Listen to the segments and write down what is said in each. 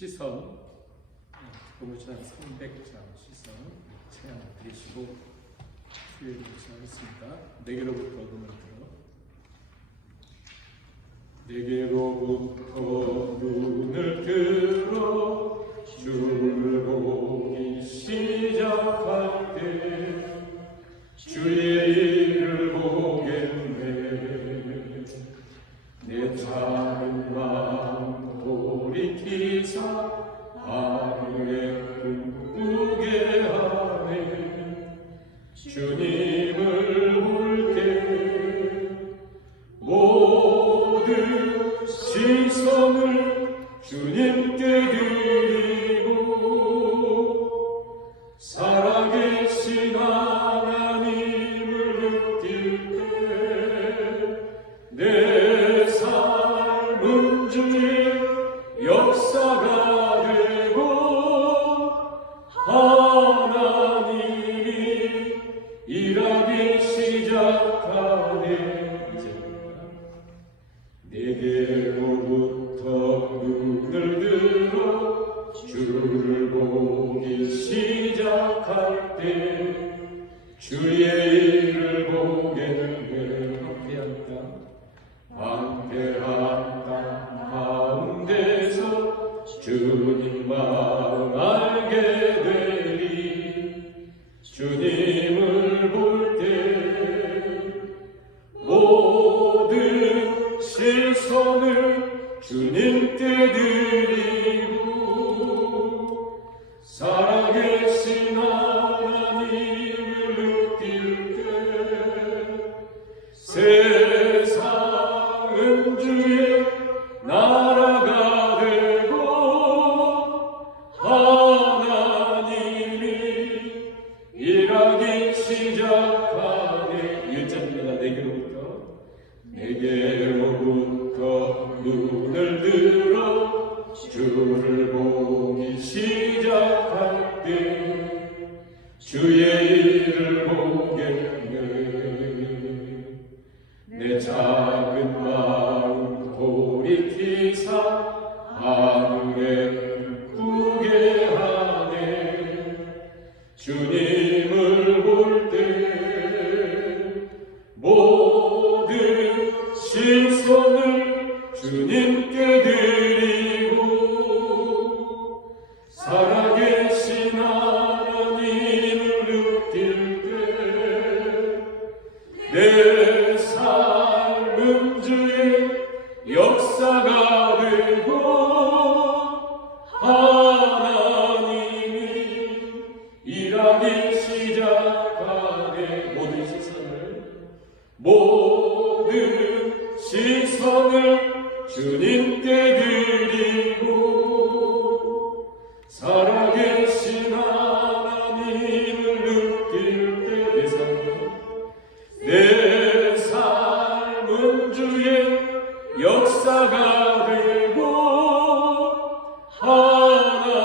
시선, 공무찬 300장 시선 찬양 드리시고 수요일을 시작하겠습니다. 내게로부터 눈을 들어 주를 보기 시작할 때 주의 일을 보겠네. 내 작은 마음 돌이키사 하늘에 꿈꾸게 하네. 주님을 볼 때 모든 시선을 주님께 드리고 살아계신 하나님을 느낄 때 내 삶은 주의 역사가 되고 하나님이 일하기 시작하네. 내게로부터 눈을 들어 주를 보기 시작할 때 주의 일을 보겠네. 황폐한 땅 가운데서 주님 마음 알게 되리. 주님을 볼 때 모든 시선을 주님께 드리고 살아계신 하나님을 느낄 때 세상은 주의 나라가 되고 하나님이 일하기 시작하네. 1절입니다. 내게로부터 눈을 들어 주를 보기 시작할 때 주의 일을 보겠네. 내 작은 마음 돌이키사 하늘에 꿈꾸게 하네. 주님을 볼 때 모든 시선을 주님께 드리고 살아계신 하나님을 느낄 때 내 삶은 주의 역사가 되고 하나님이 일하기 시작하네. 모든 시선을 주님께 드리고 살아계신 하나님을 느낄 때 내 삶은 주의 역사가 되고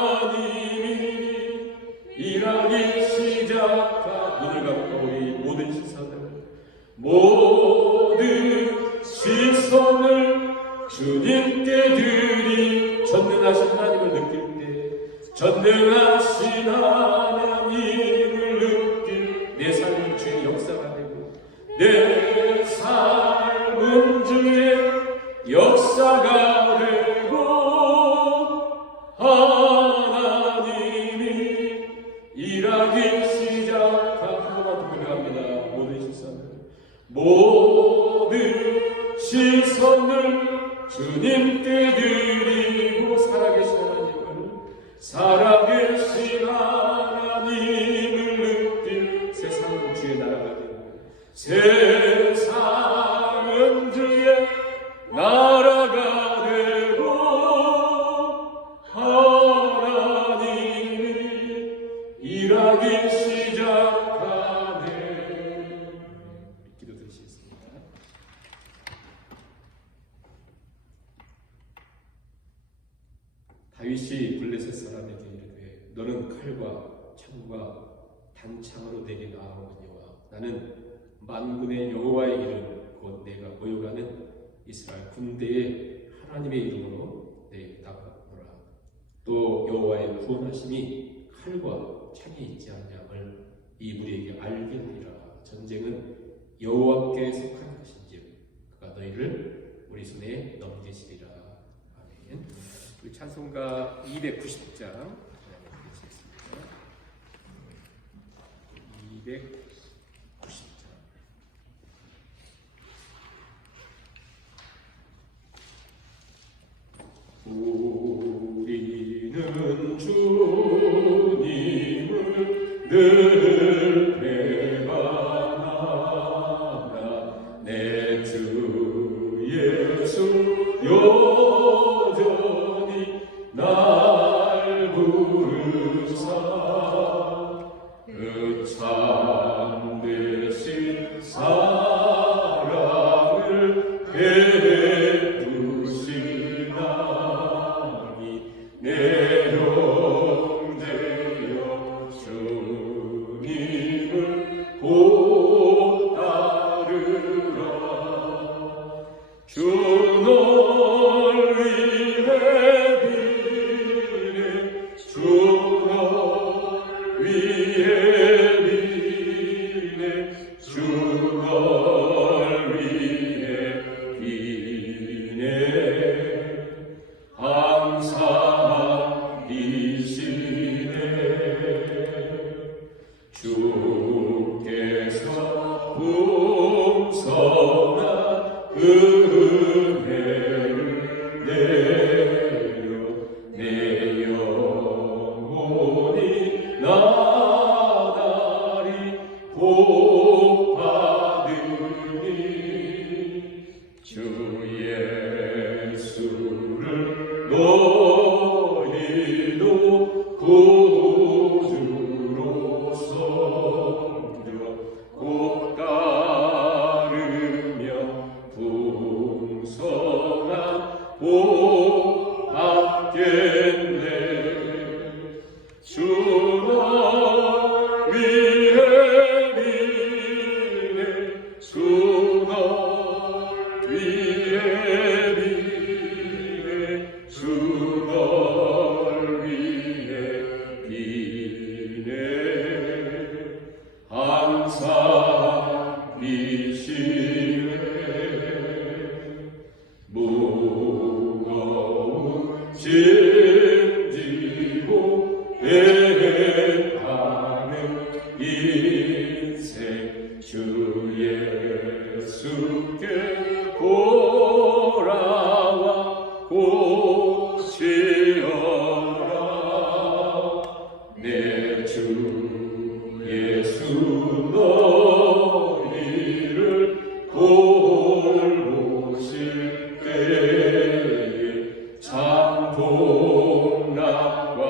하나님이 일하기 시작하. 눈을 감고 우리 모든 시선을 주님께 드리. 전능하신 하나님을 느낄 때 전능하신 하나님을 느낄 내 삶은 주의 역사가 되고 내 삶은 주의 역사가 되고 하나님이 일하기 시작하고 돌아갑니다. 모든 시선을 주님께 드리고 살아계신 하나님을 느낄. 세상은 주의 나라가 되고 세상은 주의 나라가 되고 하나님이 일하기 시작하네. 기도 드리시겠습니다. 다윗이 블레셋 사람에게 이르되 너는 칼과 창과 단창으로 내게 나아오거니와 나는 만군의 여호와의 이름 곧 내가 모여가는 이스라엘 군대의 하나님의 이름으로 내게 나아오라. 또 여호와의 구원하심이 칼과 창에 있지 않냐을 이 무리에게 알게 하리라. 전쟁은 여호와께 속한 것인지 그가 너희를 우리 손에 넘기시리라. 아멘. 우리 찬송가 290장 290장 우리는 주님을 늘 배반하나 내 주 예수 여전히 날 부르사 그 참되신 사랑을 베푸시나니 내 형제여 주님을 곧 따르라. 주 널 위해 비네 주 널 위해 비네 주 널 위해 비네 항상 비시네 주께서 풍성한 은혜를 내려 내 영혼이 나날이 복 받으니 주 예수를 너희도 구주로 섬겨 곧 따르며 풍성한 복 받겠네. 주 널 위해 비네 주 널 위해 비네 주 널 위해 비네 항상 비시네 무거운 짐 지고 애하는 인생 주 예수께 돌아와 고치어라. 내 주 예수 너희를 돌보실 때에 참 복락과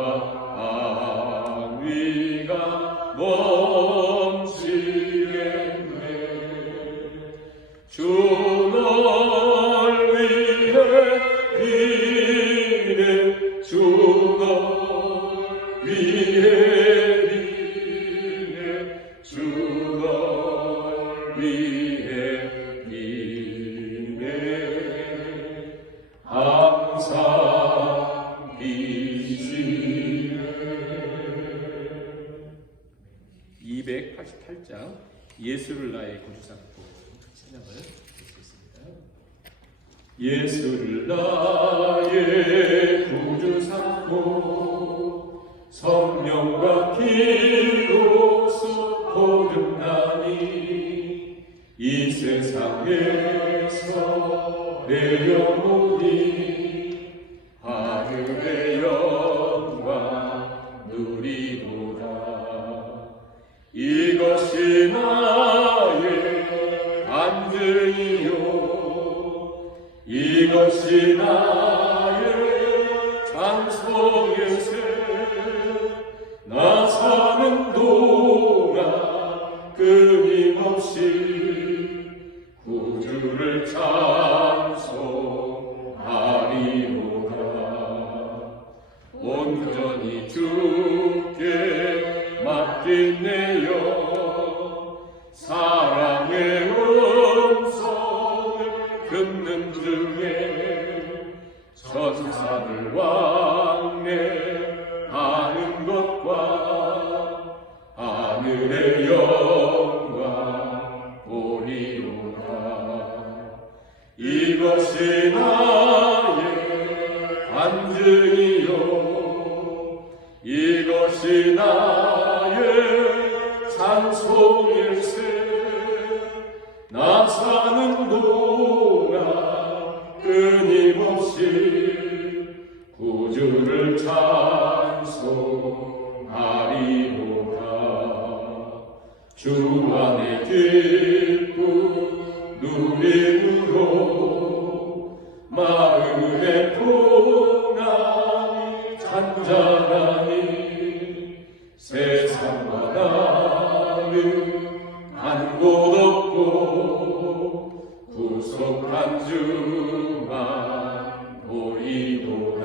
안위가 넘치겠네. 주 널 위해 비네 주 널 위해 비네 주 널 위해 비네 항상 비시네. 288장 예수를 나의 구주 삼고 찬양을 드리겠습니다. 예수를 나의 구주 삼고 성령과 피로써 거듭나니 이 세상에서 내 영혼이 하늘의 영광 누리도다. 이것이 나의 안증이요 이것이 나의 찬송일세. 나 사는 동안 끊임없이 구주를 찬송하리로다. 온전히 주께 맡긴 내 영 사랑의 음성을 듣는 중에 천사들 왕래 이것이 나의 찬송일세. 나 사는 동안 끊임없이 구주를 찬송하리로다. 주 안에 기쁨 누림으로 마음의 평안이 잔잔하니 세상과 나는 한 곳 없고 구속한 주만 보이도다.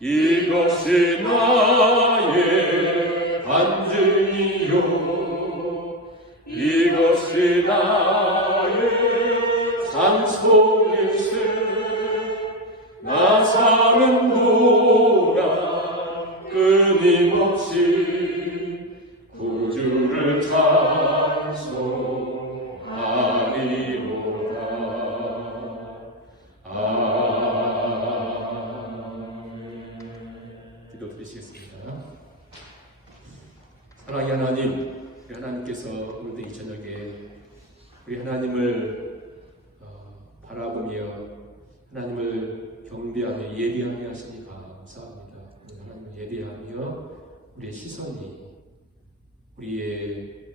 이것이 나의 간증이요 이것이 나의 찬송일세. 나 사는 동안 끊임없이 구주를 찬송하리로다. 아멘. 기도드리시겠습니다. 사랑의 하나님, 우리 하나님께서 오늘도 이 저녁에 우리 하나님을 바라보며 하나님을 경배하며 예배하며 하시니 감사합니다. 하나님을 예배하며 우리의 시선이 우리의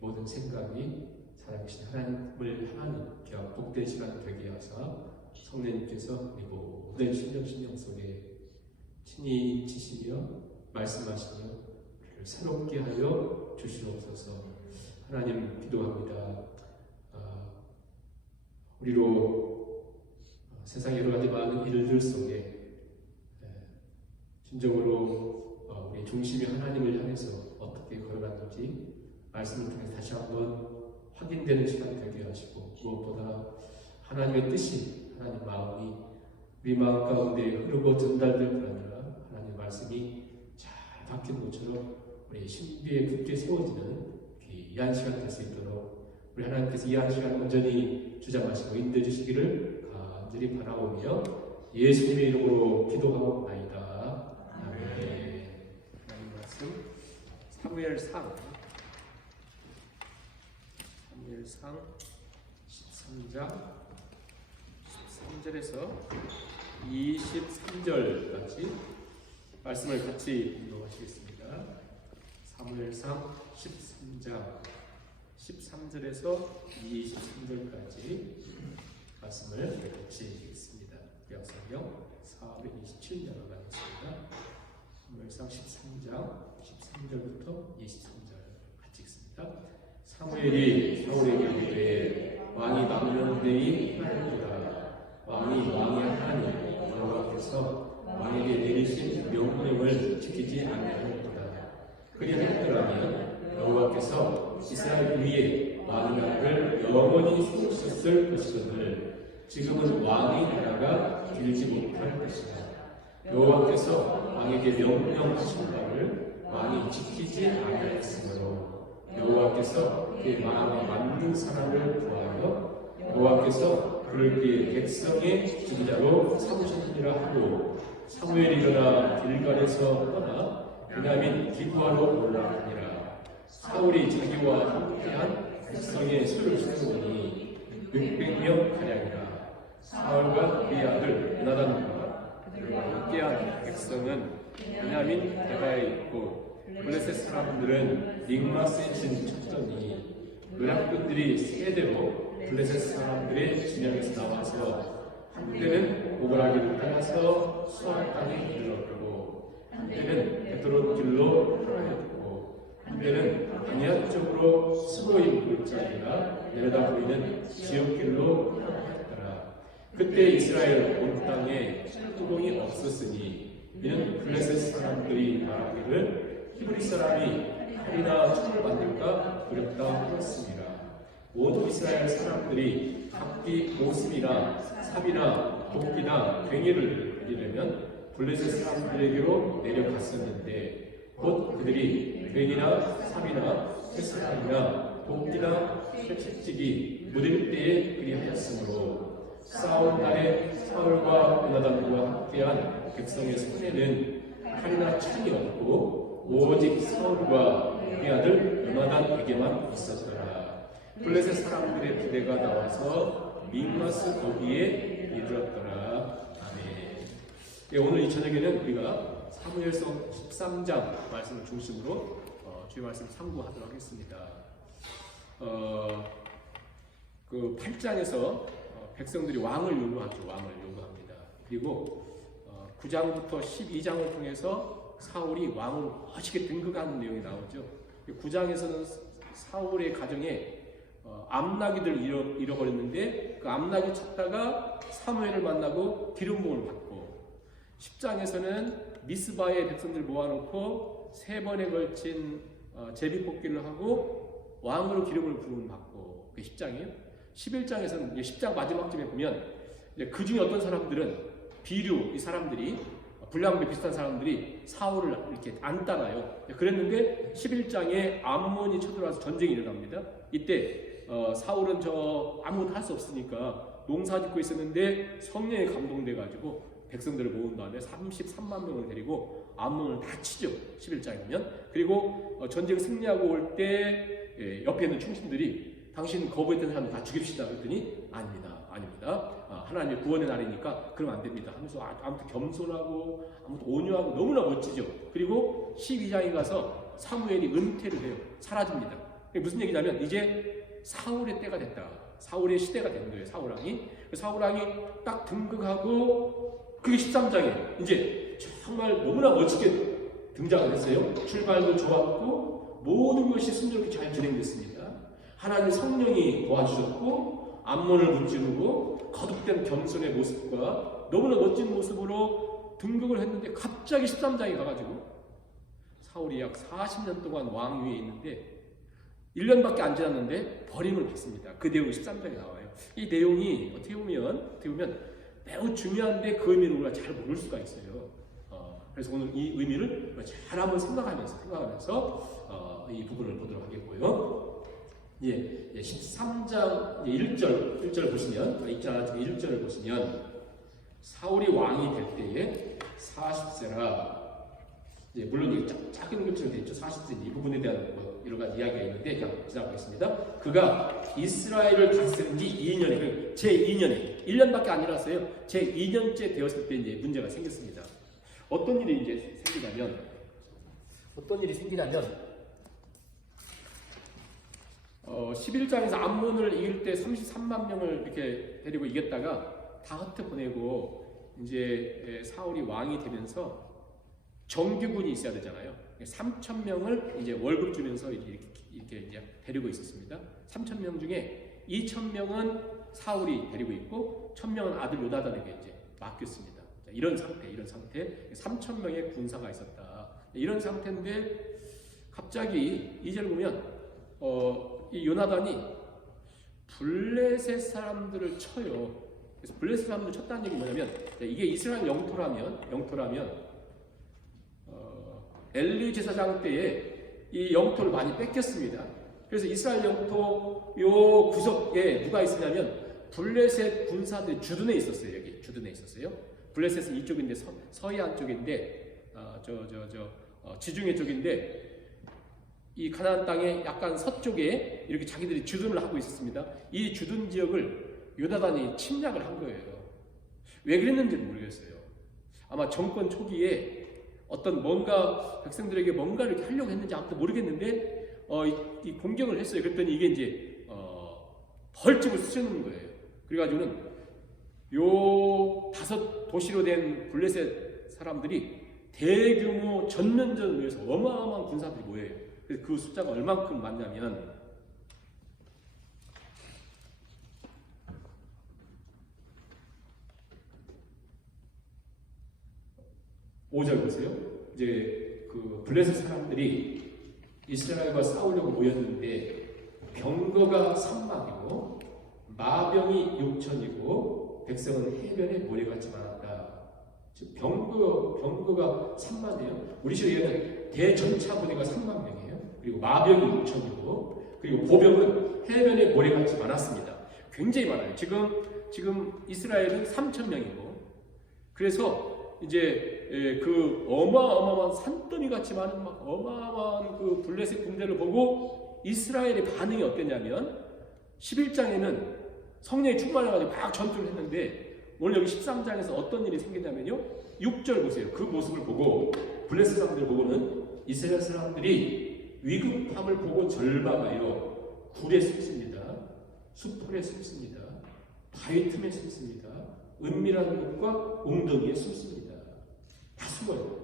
모든 생각이 살아계신 하나님을 향하는 귀한 복된 시간 되게 하사 성령님께서 우리 모든 심령 속에 친히 지시며 말씀하시며 우리를 새롭게 하여 주시옵소서. 하나님 기도합니다. 우리로 세상의 여러 가지 많은 일들 속에 진정으로 우리 중심이 하나님을 향해서 어떻게 걸어갔는지 말씀을 통해 다시 한번 확인되는 시간 되게 하시고, 무엇보다 하나님의 뜻이, 하나님 마음이 우리 마음 가운데 흐르고 전달될 뿐 아니라 하나님의 말씀이 잘 박힌 것처럼 우리 신비에 굳게 세워지는 귀한 시간 될 수 있도록 우리 하나님께서 이 한 시간 온전히 주장하시고 인도해 주시기를 간절히 바라오며 예수님의 이름으로 기도하옵나이다. 아멘. 하나님 말씀 사무엘상 13장 13절에서 23절까지 말씀을 같이 읽어보시겠습니다. 사무엘상 13장 13절에서 23절까지 말씀을 같이 읽겠습니다. 구약성경 427년 하겠습니다. 사무엘상 13장 13절부터 23절 같이 읽습니다. 사무엘이 사울에게 이르되 왕이 망령되이 하였도다. 왕이 왕의 하나님 여호와께서 왕에게 내리신 명령을 지키지 아니하였도다. 그리하였더라면 여호와께서 이스라엘 위에 왕을 영원히 세우셨을 것이거늘 지금은 왕의 나라가 길지 못할 것이다. 여호와께서 왕에게 명령하신 바를 왕이 지키지 아니하였으므로 여호와께서 그 마음에 맞는 사람을 구하여 여호와께서 그를 그의 백성의 주기자로 삼으셨느니라 하고 사무엘이 일어나 길갈에서 떠나 베냐민 기브아로 올라가니라. 사울이 자기와 함께한 백성의 수를 세우니 600명 가량이라. 사울과 그의 아들 요나단과 그들과 함께한 백성은 베냐민 대가에 있고 블레셋 사람들은 닉마스에 진쳤더니 의략군들이 세대로 블레셋 사람들의 진영에서 나와서 한때는 오보라기를 따라서 수아 땅에 이르렀고 한때는 베드로 길로 흘러갔고 한때는 광야 쪽으로 스고임 골짜기가 내려다 보이는 지옥길로 흘러갔더라. 그때 이스라엘 온 땅에 뚜껑이 없었으니 이는 블레셋 사람들이 말하기를 히브리 사람이 칼이나 총을 만들까 두렵다 하였습니다. 온 이스라엘 사람들이 각기 모습이나 삽이나 도끼나 괭이를 부리려면 블레셋 사람들에게로 내려갔었는데 곧 그들이 괭이나 삽이나 쇠사슬이나 도끼나 쇠채찍이 무딜 때에 그리하였으므로 싸울 날에 사울과 요나단과 함께한 백성의 손에는 칼이나 창이 없고 오직 사울과 그의 아들 요나단에게만 있었더라. 블레셋 사람들의 부대가 나와서 믹마스 거기에 이르렀더라. 아멘. 예, 오늘 이 저녁에는 우리가 사무엘서 13장 말씀을 중심으로 주의 말씀 참고하도록 하겠습니다. 그 8장에서 백성들이 왕을 요구하죠. 왕을 요구합니다. 그리고 9장부터 12장을 통해서 사울이 왕을 멋지게 등극하는 내용이 나오죠. 9장에서는 사울의 가정에 암나귀들 잃어버렸는데 그 암나귀 찾다가 사무엘을 만나고 기름 부음을 받고, 10장에서는 미스바에 백성들 모아놓고 3번에 걸친 제비뽑기를 하고 왕으로 기름을 부음 받고, 그게 10장이에요. 11장에서는 10장 마지막쯤에 보면 그 중에 어떤 사람들은 비류, 이 사람들이 불량배 비슷한 사람들이 사울을 이렇게 안 따라요. 그랬는데 11장에 암몬이 쳐들어와서 전쟁이 일어납니다. 이때 사울은 아무것도 할 수 없으니까 농사 짓고 있었는데 성령에 감동돼가지고 백성들을 모은 다음에 33만 명을 데리고 암몬을 다 치죠. 11장에 보면. 그리고 전쟁 승리하고 올 때 옆에 있는 충신들이 당신 거부했던 사람 다 죽입시다 그랬더니 아닙니다. 하나님의 구원의 날이니까 그러면 안 됩니다 하면서 아무튼 겸손하고 아무튼 온유하고 너무나 멋지죠. 그리고 12장에 가서 사무엘이 은퇴를 해요. 사라집니다. 무슨 얘기냐면 이제 사울의 때가 됐다. 사울의 시대가 된 거예요. 사울왕이 딱 등극하고, 그게 13장에 이제 정말 너무나 멋지게 등장을 했어요. 출발도 좋았고 모든 것이 순조롭게 잘 진행됐습니다. 하나님의 성령이 도와주셨고 암몬을 무찌르고 거듭된 겸손의 모습과 너무나 멋진 모습으로 등극을 했는데, 갑자기 13장에 가가지고 사울이 약 40년 동안 왕 위에 있는데 1년밖에 안 지났는데 버림을 받습니다. 그 내용이 13장에 나와요. 이 내용이 어떻게 보면 매우 중요한데 그 의미를 우리가 잘 모를 수가 있어요. 그래서 오늘 이 의미를 잘 한번 생각하면서 이 부분을 보도록 하겠고요. 13장 1절 보시면, 읽지 않았지만 1절을 보시면, 사울이 왕이 될 때에 40세라. 물론 작게 넘겨처럼 되어 있죠. 40세 이 부분에 대한 여러 가지 이야기가 있는데 그냥 지나가겠습니다. 그가 이스라엘을 다스린 지 2년에, 제2년에 1년밖에 안 지났어요. 제2년째 되었을 때 이제 문제가 생겼습니다. 어떤 일이 이제 생기냐면 11장에서 암몬을 이길 때 33만 명을 이렇게 데리고 이겼다가 다 흩어보내고 이제 사울이 왕이 되면서 정규군이 있어야 되잖아요. 3,000명을 이제 월급 주면서 이렇게 이제 데리고 있었습니다. 3,000명 중에 2,000명은 사울이 데리고 있고 1,000명은 아들 요나단에게 이제 맡겼습니다. 이런 상태. 3,000명의 군사가 있었다. 이런 상태인데 갑자기 이제를 보면 이 요나단이 블레셋 사람들을 쳐요. 그래서 블레셋 사람들을 쳤다는 얘기 뭐냐면, 이게 이스라엘 영토라면 엘리 제사장 때에 이 영토를 많이 뺏겼습니다. 그래서 이스라엘 영토 요 구석에 누가 있었냐면 블레셋 군사들 주둔에 있었어요. 여기 주둔에 있었어요. 블레셋은 이쪽인데 서해안 쪽인데 지중해 쪽인데 이 가나안 땅의 약간 서쪽에 이렇게 자기들이 주둔을 하고 있었습니다. 이 주둔 지역을 요나단이 침략을 한 거예요. 왜 그랬는지는 모르겠어요. 아마 정권 초기에 어떤 뭔가 백성들에게 뭔가를 이렇게 하려고 했는지 아무튼 모르겠는데 이 공격을 했어요. 그랬더니 이게 이제 벌집을 쑤셔놓는 거예요. 그래가지고는 요 5도시로 된 블레셋 사람들이 대규모 전면전을 위해서 어마어마한 군사들이 모여요. 그래서 그 숫자가 얼만큼 많냐면 5절 보세요. 이제 그 블레셋 사람들이 이스라엘과 싸우려고 모였는데 병거가 3만이고 마병이 6천이고 백성은 해변에 모래같이 많았다. 지금 병거가 3만이에요. 우리 시대에는 대전차 부대가 3만 명이에요. 그리고 마병이 6천이고 그리고 보병은 해변에 모래같이 많았습니다. 굉장히 많아요. 지금 이스라엘은 3천 명이고 그래서 이제 그 어마어마한 산더미 같이 많은 막 어마어마한 그 블레셋 군대를 보고 이스라엘의 반응이 어땠냐면 11장에는 성령이 충만해가지고 막 전투를 했는데 오늘 여기 13장에서 어떤 일이 생기냐면요. 6절 보세요. 그 모습을 보고 블레셋 사람들 보고는 이스라엘 사람들이 위급함을 보고 절박하여 굴에 숨습니다. 수풀에 숨습니다. 바위 틈에 숨습니다. 은밀한 곳과 웅덩이에 숨습니다. 다 숨어요.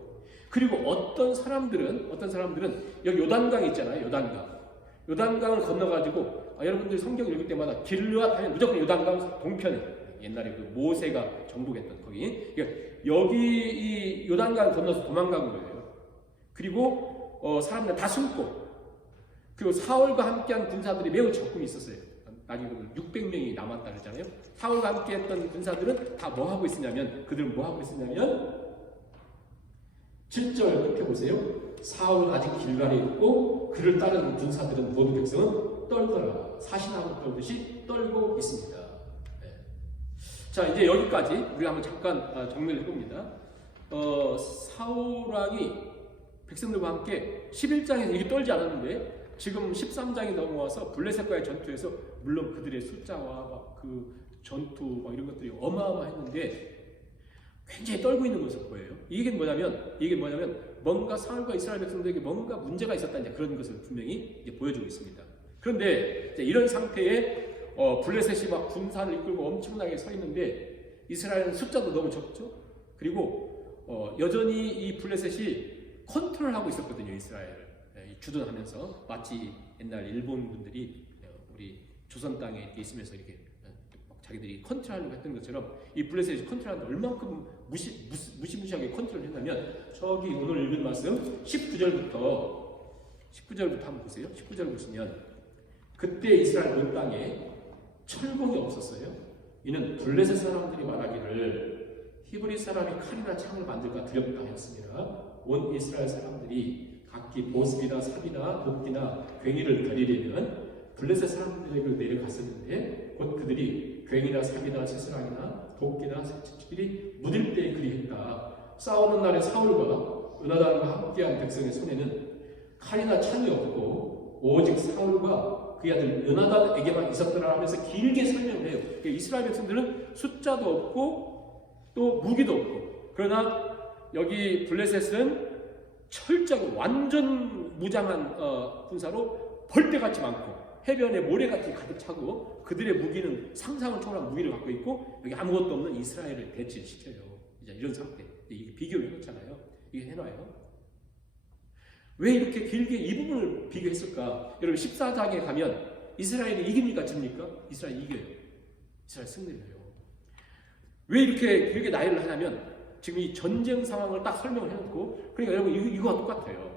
그리고 어떤 사람들은 여기 요단강 있잖아요. 요단강을 건너가지고 여러분들 성경 읽을 때마다 길르앗 하면 무조건 요단강 동편에 옛날에 그 모세가 정복했던 거기. 그러니까 여기 이 요단강 건너서 도망간 거예요. 그리고 사람들 다 숨고 그리고 사울과 함께한 군사들이 매우 적군이 있었어요. 나중에 600명이 남았다 그러잖아요. 사울과 함께했던 군사들은 다 뭐 하고 있었냐면 그들은 뭐 하고 있었냐면 7절 끝에 보세요. 사울 아직 길갈에 있고 그를 따르는 군사들은 모든 백성은 떨더라. 사신하고 떨듯이 떨고 있습니다. 네. 자 이제 여기까지 우리가 한번 잠깐 정리를 해봅니다. 사울 왕이 백성들과 함께 11장에서 이렇게 떨지 않았는데 지금 13장이 넘어와서 블레셋과의 전투에서 물론 그들의 숫자와 막 그 전투 막 이런 것들이 어마어마했는데 굉장히 떨고 있는 모습을 보여요. 이게 뭐냐면 뭔가 사울과 이스라엘 백성들에게 뭔가 문제가 있었다는 그런 것을 분명히 이제 보여주고 있습니다. 그런데 이제 이런 상태에 블레셋이 막 군사를 이끌고 엄청나게 서 있는데 이스라엘은 숫자도 너무 적죠. 그리고 여전히 이 블레셋이 컨트롤하고 있었거든요. 이스라엘을 주둔하면서 마치 옛날 일본 분들이 우리 조선 땅에 이렇게 있으면서 이렇게 자기들이 컨트롤하려고 했던 것처럼 이 블레셋이 컨트롤하는데 얼만큼 무시무시하게 컨트롤했냐면 저기 오늘 읽은 말씀 19절부터 한번 보세요. 19절 보시면 그때 이스라엘 온 땅에 철곡이 없었어요. 이는 블레셋 사람들이 말하기를 히브리 사람이 칼이나 창을 만들까 두렵다 하였습니다. 온 이스라엘 사람들이 각기 보습이나 삽이나 도끼나 괭이를 다리려면 블레셋 사람들에게 내려갔었는데 곧 그들이 괭이나 삽이나 채스랑이나 도끼나 새치끼리 묻을 때에 그리했다. 싸우는 날에 사울과 은하단과 함께한 백성의 손에는 칼이나 창이 없고 오직 사울과 그의 아들 은하단에게만 있었더라 하면서 길게 설명을 해요. 이스라엘 백성들은 숫자도 없고 또 무기도 없고 그러나 여기 블레셋은 철저하게 완전 무장한 군사로 벌떼같이 많고 해변에 모래같이 가득 차고 그들의 무기는 상상을 초월한 무기를 갖고 있고 여기 아무것도 없는 이스라엘을 대치를 시켜요. 이제 이런 상태. 이게 비교를 해놓잖아요. 이게 해놔요. 왜 이렇게 길게 이 부분을 비교했을까? 여러분 14장에 가면 이스라엘이 이깁니까? 집니까? 이스라엘이 이겨요. 이스라엘 승리를 해요. 왜 이렇게 길게 나열을 하냐면 지금 이 전쟁 상황을 딱 설명을 해놓고 그러니까 여러분 이거와 똑같아요.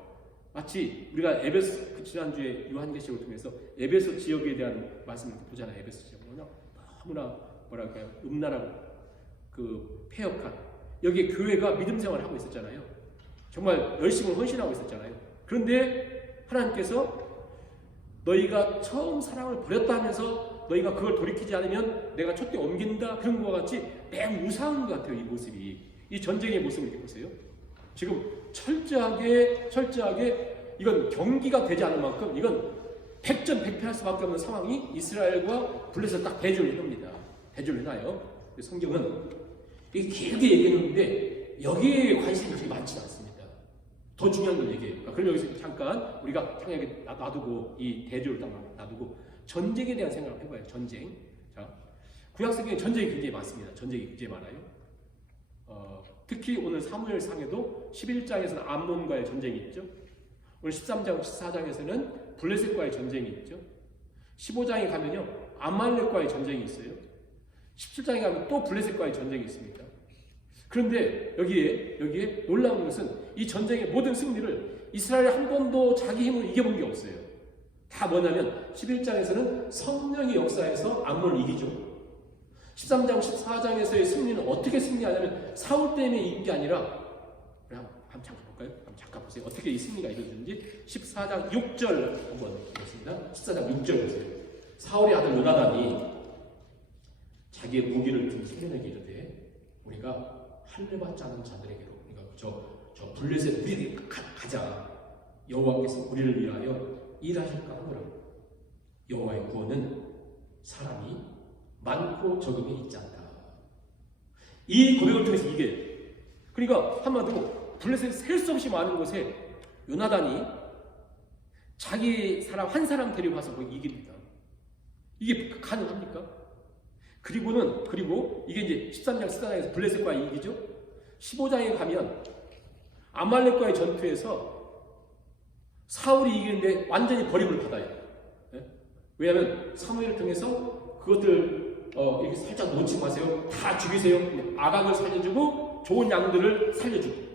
마치 우리가 에베소 지난주에 요한계시록을 통해서 에베소 지역에 대한 말씀을 보잖아요. 에베소 지역 너무나 뭐랄까요 음란하고 그 폐역한 여기에 교회가 믿음 생활을 하고 있었잖아요. 정말 열심히 헌신하고 있었잖아요. 그런데 하나님께서 너희가 처음 사랑을 버렸다 하면서 너희가 그걸 돌이키지 않으면 내가 촛대 옮긴다 그런 것과 같이 매우 우스운 것 같아요. 이 모습이 이 전쟁의 모습을 이렇게 보세요. 지금 철저하게 이건 경기가 되지 않을 만큼 이건 백전백패할 수밖에 없는 상황이 이스라엘과 블레셋 딱 대조를 해놓습니다. 대조를 해놔요. 성경은 이게 길게 얘기했는데 여기에 관심이 그렇게 많지 않습니다. 더 중요한 걸 얘기해요. 그럼 여기서 잠깐 우리가 평양에 놔두고 이 대조를 딱 놔두고 전쟁에 대한 생각을 해봐요. 전쟁. 자, 구약성경에 전쟁이 굉장히 많습니다. 전쟁이 굉장히 많아요. 특히 오늘 사무엘상에도 11장에서는 암몬과의 전쟁이 있죠. 오늘 13장, 14장에서는 블레셋과의 전쟁이 있죠. 15장에 가면요 아말렉과의 전쟁이 있어요. 17장에 가면 또 블레셋과의 전쟁이 있습니다. 그런데 여기에 놀라운 것은 이 전쟁의 모든 승리를 이스라엘이 한 번도 자기 힘으로 이겨본 게 없어요. 다 뭐냐면 11장에서는 성령의 역사에서 암몬을 이기죠. 13장, 14장에서의 승리는 어떻게 승리하냐면 사울 때문에 이긴 게 아니라 한번 잠깐 볼까요? 한번 잠깐 보세요. 어떻게 이 승리가 이루어졌는지 14장 6절 한번 보겠습니다. 14장 6절 보세요. 사울의 아들 요나단이 자기의 무기를 든 소련에게 이르되 우리가 할례받지 않은 자들에게로, 그러니까 저 블레셋 우리 가자. 여호와께서 우리를 위하여 일하실까 하노라. 여호와의 구원은 사람이 많고 적음에 있지 않다. 이 고백을 통해서 이겨요. 그러니까 한마디로 블레셋 셀 수 없이 많은 곳에 요나단이 자기 사람 한 사람 데리고 가서 거기 이깁니다. 이게 가능합니까? 그리고 이게 이제 13장 14장에서 블레셋과 이기죠. 15장에 가면 아말렉과의 전투에서 사울이 이기는데 완전히 버림을 받아요. 네? 왜냐하면 사무엘을 통해서 그것들 이렇게 살짝 놓지 마세요. 다 죽이세요. 아각을 살려주고 좋은 양들을 살려주고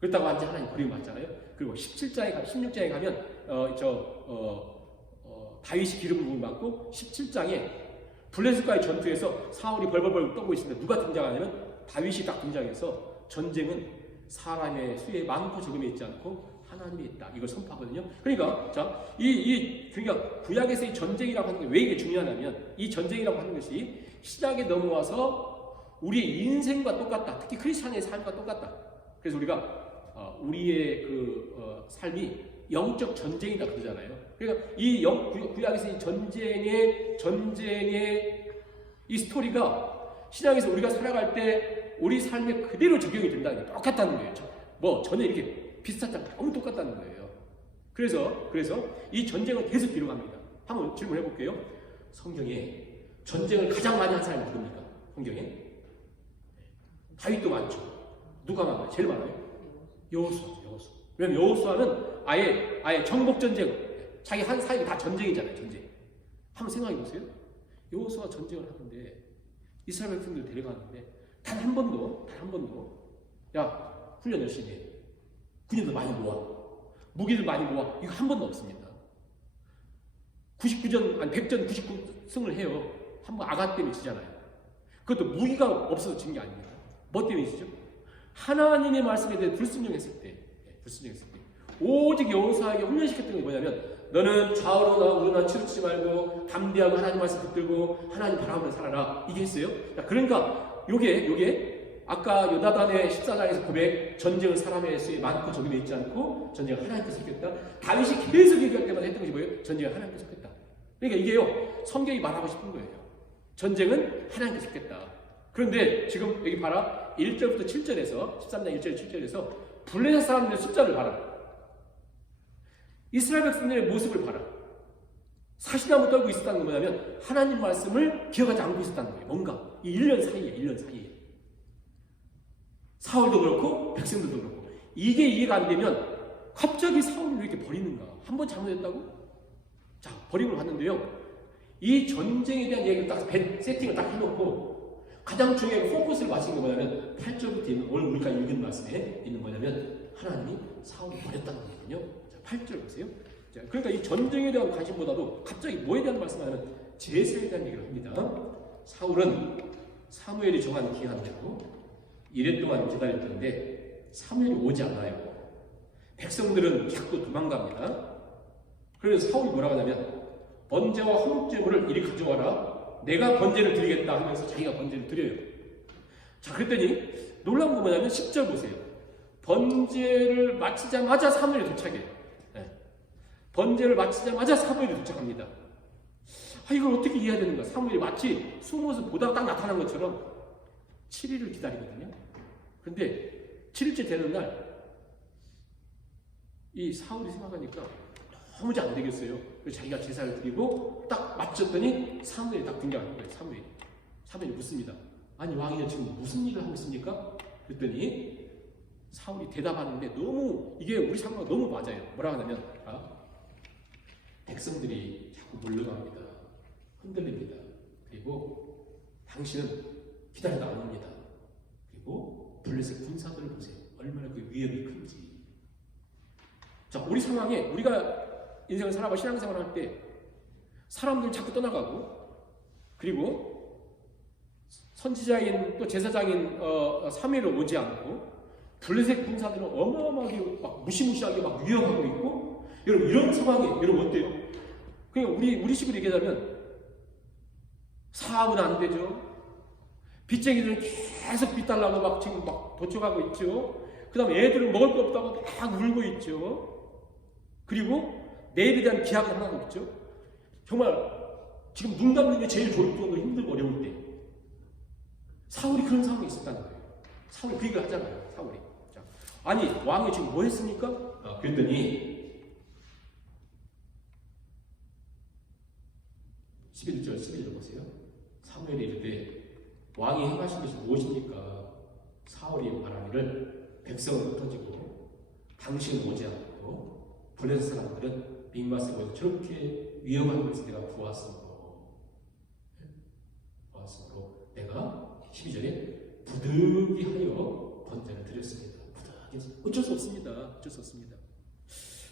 그렇다고 완전히 하나님 버림 받잖아요. 그리고 16장에 가면 다윗이 기름을 부음 받고 17장에 블레셋과의 전투에서 사울이 벌벌벌 떠고 있습니다. 누가 등장하냐면 다윗이 딱 등장해서 전쟁은 사람의 수에 많고 적음에 있지 않고 하나님이 있다. 이걸 선포하거든요. 그러니까 그러니까 구약에서 이 전쟁이라고 하는 게 왜 이게 중요하냐면 이 전쟁이라고 하는 것이 신약에 넘어와서 우리의 인생과 똑같다. 특히 크리스찬의 삶과 똑같다. 그래서 우리가 우리의 삶이 영적 전쟁이다 그러잖아요. 그러니까 이 구약에서 이 전쟁의 이 스토리가 신약에서 우리가 살아갈 때 우리 삶에 그대로 적용이 된다는 게 똑같다는 거예요. 전혀 이렇게 비슷하지 않고 너무 똑같다는 거예요. 그래서 이 전쟁을 계속 기록합니다. 한번 질문해 볼게요. 성경에 전쟁을 가장 많이 한 사람이 누굽니까? 성경에 다윗도 많죠. 누가 많아요? 제일 많아요? 여호수아. 왜냐면 여호수아는 아예 정복 전쟁, 자기 한 사역이 다 전쟁이잖아요. 전쟁. 한번 생각해 보세요. 여호수아 전쟁을 하는데 이스라엘 백성들 데려가는데 단 한 번도 야 훈련 열심히 해. 군인들 많이 모아. 무기들 많이 모아. 이거 한 번도 없습니다. 100전 99승을 해요. 한번 아가 때문에 지잖아요. 그것도 무기가 없어서 진 게 아닙니다. 뭐 때문에 지죠? 하나님의 말씀에 대해 불순종했을 때. 오직 여호수아에게 훈련시켰던 게 뭐냐면 너는 좌우로나 우로나 치우치지 말고 담대하고 하나님 말씀 붙들고 하나님 바라보며 살아라. 이게 했어요. 그러니까 요게 아까 요나단의 14장에서 고백, 전쟁은 사람의 수에 많고 적임에 있지 않고 전쟁은 하나님께서 했다. 다윗이 계속 얘기할 때마다 했던 것이 뭐예요? 전쟁은 하나님께서 했다. 그러니까 이게요, 성경이 말하고 싶은 거예요. 전쟁은 하나님께서 했다. 그런데 지금 여기 봐라. 1절부터 7절에서 13장 1절 7절에서 블레셋 사람들의 숫자를 봐라. 이스라엘 백성들의 모습을 봐라. 사시나무 떨고 있었다는 건 뭐냐면 하나님 말씀을 기억하지 않고 있었다는 거예요. 뭔가 이 1년 사이에 사울도 그렇고 백성들도 그렇고 이게 이해가 안 되면 갑자기 사울을 왜 이렇게 버리는가? 한 번 잘못했다고? 자, 버림을 받는데요. 이 전쟁에 대한 얘기를 딱 세팅을 딱 해놓고 가장 중요한 포커스를 맞춘 게 뭐냐면 8절부터 있는 오늘 우리가 읽은 말씀에 있는 뭐냐면 하나님이 사울을 버렸다는 거거든요. 자, 8절 보세요. 자, 그러니까 이 전쟁에 대한 관심보다도 갑자기 뭐에 대한 말씀을 하면 제사에 대한 얘기를 합니다. 사울은 사무엘이 정한 기한대로 1년 동안 기다렸던데 사무엘이 오지 않아요. 백성들은 자꾸 도망갑니다. 그래서 사울이 뭐라고 하냐면 번제와 화목제물을 이리 가져와라. 내가 번제를 드리겠다 하면서 자기가 번제를 드려요. 자, 그랬더니 놀라운 건 뭐냐면 10절 보세요. 번제를 마치자마자 사무엘이 도착해요. 네. 번제를 마치자마자 사무엘이 도착합니다. 이걸 어떻게 이해해야 되는가? 사무엘이 마치 숨어서 보다가 딱 나타난 것처럼 7일을 기다리거든요. 근데 7일째 되는 날 이 사울이 생각하니까 도무지 안 되겠어요. 그래서 자기가 제사를 드리고 딱 마쳤더니 사무엘이 딱 등장하는 거예요. 사무엘이 묻습니다. 아니 왕이여 지금 무슨 일을 하고 있습니까? 그랬더니 사울이 대답하는데 너무 이게 우리 상황과 너무 맞아요. 뭐라고 하냐면 백성들이 자꾸 몰려갑니다. 흔들립니다. 그리고 당신은 기다리다 안 옵니다. 그리고 블레셋 군사들을 보세요. 얼마나 그 위협이 큰지. 자, 우리 상황에 우리가 인생을 살아가고 신앙생활을 할 때 사람들 자꾸 떠나가고 그리고 선지자인 또 제사장인 사무엘은 오지 않고 블레셋 군사들은 어마어마하게 막 무시무시하게 막 위협하고 있고 여러분 이런 상황에 여러분 어때요? 그러니까 우리 식으로 얘기하자면 사업은 안 되죠. 빚쟁이들은 계속 빚 달라고 막 지금 막 도쳐가고 있죠. 그 다음에 애들은 먹을 거 없다고 막 울고 있죠. 그리고 내일에 대한 기약을 하고 있죠. 정말 지금 눈 감는 게 제일 좋을 정도로 힘들고 어려울 때 사울이 그런 상황이 있었다는 거예요. 사울이 그 얘기를 하잖아요. 사울이. 자, 아니 왕이 지금 뭐 했습니까? 그랬더니 11절 11절 보세요. 사무엘이 이르되 왕이 행하신 것이 무엇입니까? 사울이 말하기를 백성은 흩어지고 당신은 오지 않고 블레셋 사람들은 믹마스에 모여서 저렇게 위험한 것을 내가 보았으므로 내가 12절에 부득이 하여 번제를 드렸습니다. 부득이 어쩔 수 없습니다. 어쩔 수 없습니다.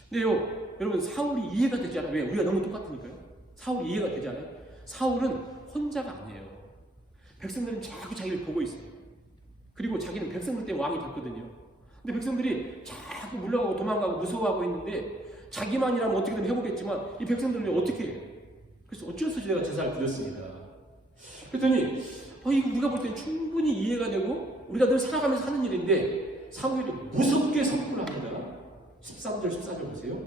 근데요 여러분 사울이 이해가 되지 않아요. 왜? 우리가 너무 똑같으니까요. 사울이 이해가 되지 않아요. 사울은 혼자가 아니에요. 백성들은 자꾸 자기를 보고 있어요. 그리고 자기는 백성들 때문에 왕이 됐거든요. 근데 백성들이 자꾸 물러가고 도망가고 무서워하고 있는데 자기만이라면 어떻게든 해보겠지만 이 백성들은 어떻게 해요? 그래서 어쩔 수 없이 내가 제사를 드렸습니다. 그랬더니 이거 우리가 볼 때는 충분히 이해가 되고 우리가 늘 살아가면서 하는 일인데 사무엘이 무섭게 선포를 합니다. 13절 14절 보세요.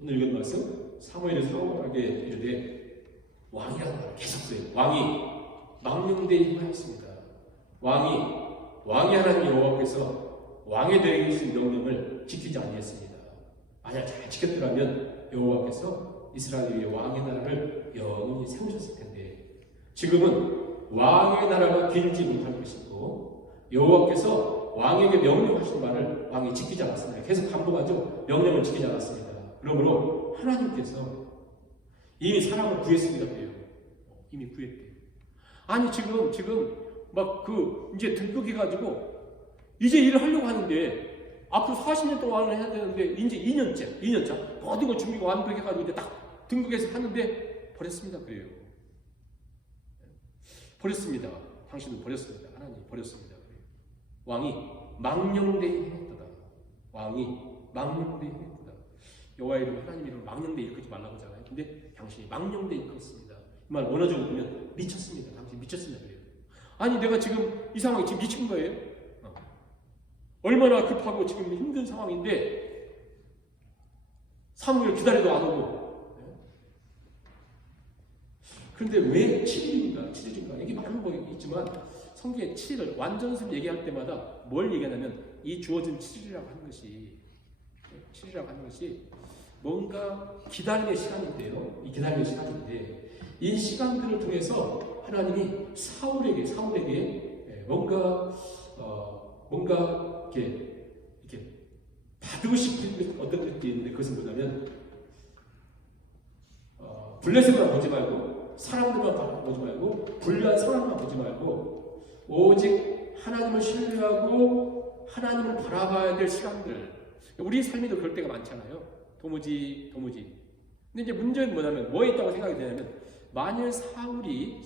오늘 읽은 말씀 사무엘이 사울에게 이르되 왕이라는 말을 계속 써요. 왕이 망령되이 행하였습니다. 왕이 하나님 여호와께서 왕에 대해 주신 명령을 지키지 아니했습니다. 만약 잘 지켰더라면 여호와께서 이스라엘 위에 왕의 나라를 영원히 세우셨을 텐데 지금은 왕의 나라가 길지 못할 것이고 여호와께서 왕에게 명령하신 말을 왕이 지키지 않았습니다. 계속 반복하죠. 명령을 지키지 않았습니다. 그러므로 하나님께서 이미 사람을 구했습니다. 그래요. 이미 구했대요. 아니 지금 막 이제 등극해가지고 이제 일을 하려고 하는데 앞으로 40년 동안을 해야 되는데 이제 2년차 모든 걸 준비가 완벽해가지고 이제 딱 등극해서 하는데 버렸습니다. 그래요. 버렸습니다. 당신은 버렸습니다. 하나님 버렸습니다. 그래요. 왕이 망령되이 행했다. 왕이 망령되이 행했다. 여호와 이름 하나님 이름 망령되이 일으키지 말라고 하잖아요. 근데 당신이 망령되이 일으켰습니다. 이 말 원어적으로 보면 미쳤습니다. 당신이 미쳤습니다. 그래요. 아니 내가 지금 이 상황이 지금 미친 거예요? 얼마나 급하고 지금 힘든 상황인데 사무엘 기다려도 안 오고 그런데 왜 7일인가 7일인가 이게 많은 거 있지만 성경에 7일을 완전수를 얘기할 때마다 뭘 얘기하냐면 이 주어진 7일이라고 하는 것이 뭔가 기다림의 시간인데요. 이 기다림의 시간인데 이 시간들을 통해서 하나님이 사울에게 뭔가 이렇게 받고 싶은 어떤 것이 있는데 그것은 뭐냐면 블레셋만 보지 말고 사람들만 보지 말고 불리한 상황만 보지 말고 오직 하나님을 신뢰하고 하나님을 바라봐야 될 시간들. 우리 삶에도 그럴 때가 많잖아요. 도무지. 근데 이제 문제는 뭐냐면 뭐에 있다고 생각이 되냐면 만일 사울이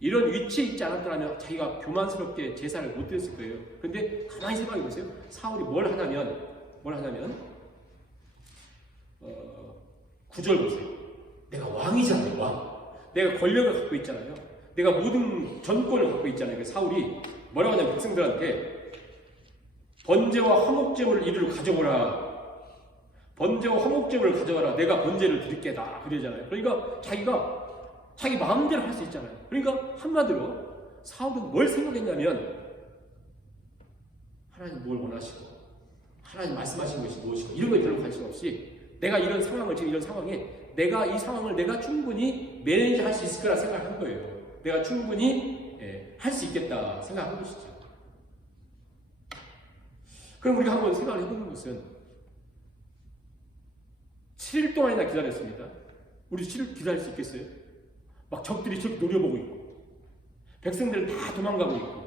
이런 위치에 있지 않았더라면 자기가 교만스럽게 제사를 못 드렸을 거예요. 그런데 가만히 생각해 보세요. 사울이 뭘 하냐면 9절 보세요. 내가 왕이잖아요. 왕. 내가 권력을 갖고 있잖아요. 내가 모든 전권을 갖고 있잖아요. 그래서 사울이 뭐라고 하냐면 백성들한테 번제와 화목제물을 이리로 가져오라. 번제와 화목제물을 가져와라. 내가 번제를 드릴게다. 그러잖아요. 그러니까 자기가 자기 마음대로 할 수 있잖아요. 그러니까 한마디로 사울은 뭘 생각했냐면 하나님 뭘 원하시고 하나님 말씀하신 것이 무엇이고 이런 거에 별로 관심 없이 내가 이런 상황을 지금 이런 상황에 내가 이 상황을 내가 충분히 매니지할 수 있을 거라 생각한 거예요. 내가 충분히 할 수 있겠다 생각한 것이죠. 그럼 우리가 한번 생각을 해보는 것은 7일 동안이나 기다렸습니다. 우리 7일 기다릴 수 있겠어요? 막 적들이 저렇게 노려보고 있고 백성들은 다 도망가고 있고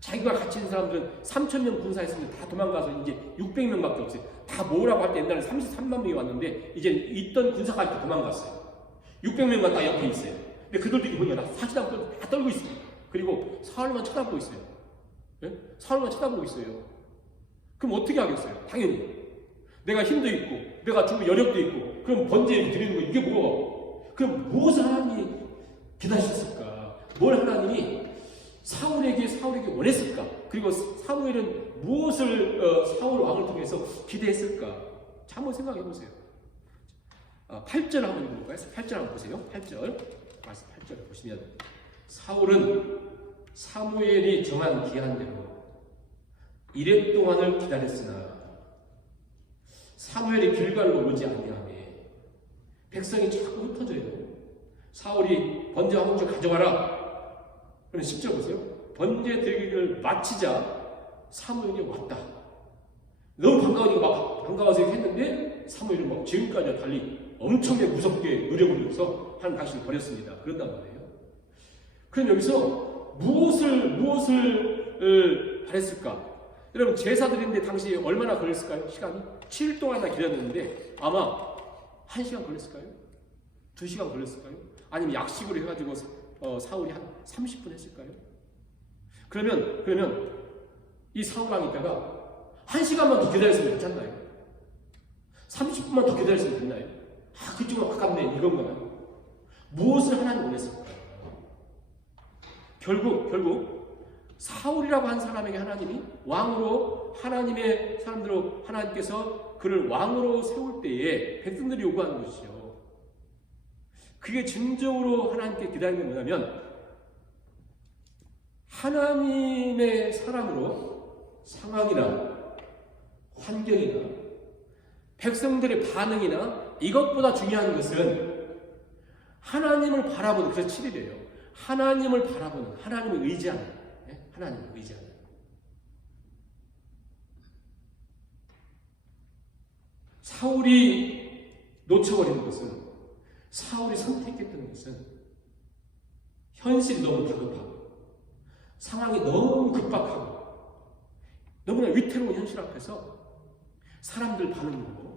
자기가 같이 있는 사람들은 3,000명 군사했으면 다 도망가서 이제 600명밖에 없어요. 다 모으라고 할 때 옛날에 33만 명이 왔는데 이제 있던 군사가 이렇게 도망갔어요. 600명만 딱 옆에 있어요. 근데 그들도 뭐냐 다 사지도 않고 다 떨고 있어요. 그리고 사울만 쳐다보고 있어요. 네? 사울만 쳐다보고 있어요. 그럼 어떻게 하겠어요? 당연히 내가 힘도 있고 내가 주로 여력도 있고 그럼 번제 드리는 거 이게 뭐가 그럼 무엇을 하나님이 기다리셨을까? 뭘 하나님이 사울에게 원했을까? 그리고 사무엘은 무엇을 사울 왕을 통해서 기대했을까? 자, 한번 생각해 보세요. 8절 한번 읽어볼까요? 8절 한번 보세요. 8절 말씀 8절 보시면 사울은 사무엘이 정한 기한대로 이랫 동안을 기다렸으나 사무엘이 길갈로 오지 아니하매 백성이 자꾸 흩어져요. 사울이 번제 화목제 가져와라. 그럼 10절 보세요. 번제 드리기를 마치자 사무엘이 왔다. 너무 반가우니까 막 반가워서 했는데 사무엘은 막 지금까지와 달리 엄청나게 무섭게 노려부리면서 한 당신을 버렸습니다. 그런단 말이에요. 그럼 여기서 무엇을 바랬을까? 여러분 제사드리는데 당시 얼마나 걸렸을까요? 시간이? 7일 동안이나 기다렸는데 아마 1시간 걸렸을까요? 2시간 걸렸을까요? 아니면 약식으로 해가지고 사울이 한 30분 했을까요? 그러면 이 사울 왕이 있다가 1시간만 더 기다렸으면 괜찮나요? 30분만 더 기다렸으면 됐나요? 그쪽으로 가깝네 이건가요? 무엇을 하나님 원했을까요? 결국 사울이라고 한 사람에게 하나님이 왕으로 하나님의 사람들로 하나님께서 그를 왕으로 세울 때에 백성들이 요구하는 것이죠. 그게 진정으로 하나님께 기다리는 게 뭐냐면 하나님의 사람으로 상황이나 환경이나 백성들의 반응이나 이것보다 중요한 것은 하나님을 바라보는, 그래서 7일이에요. 하나님을 바라보는, 하나님을 의지하는, 하나님을 의지하는. 사울이 놓쳐버리는 것은, 사울이 선택했던 것은 현실이 너무 다급하고 상황이 너무 급박하고 너무나 위태로운 현실 앞에서 사람들 반응을 보고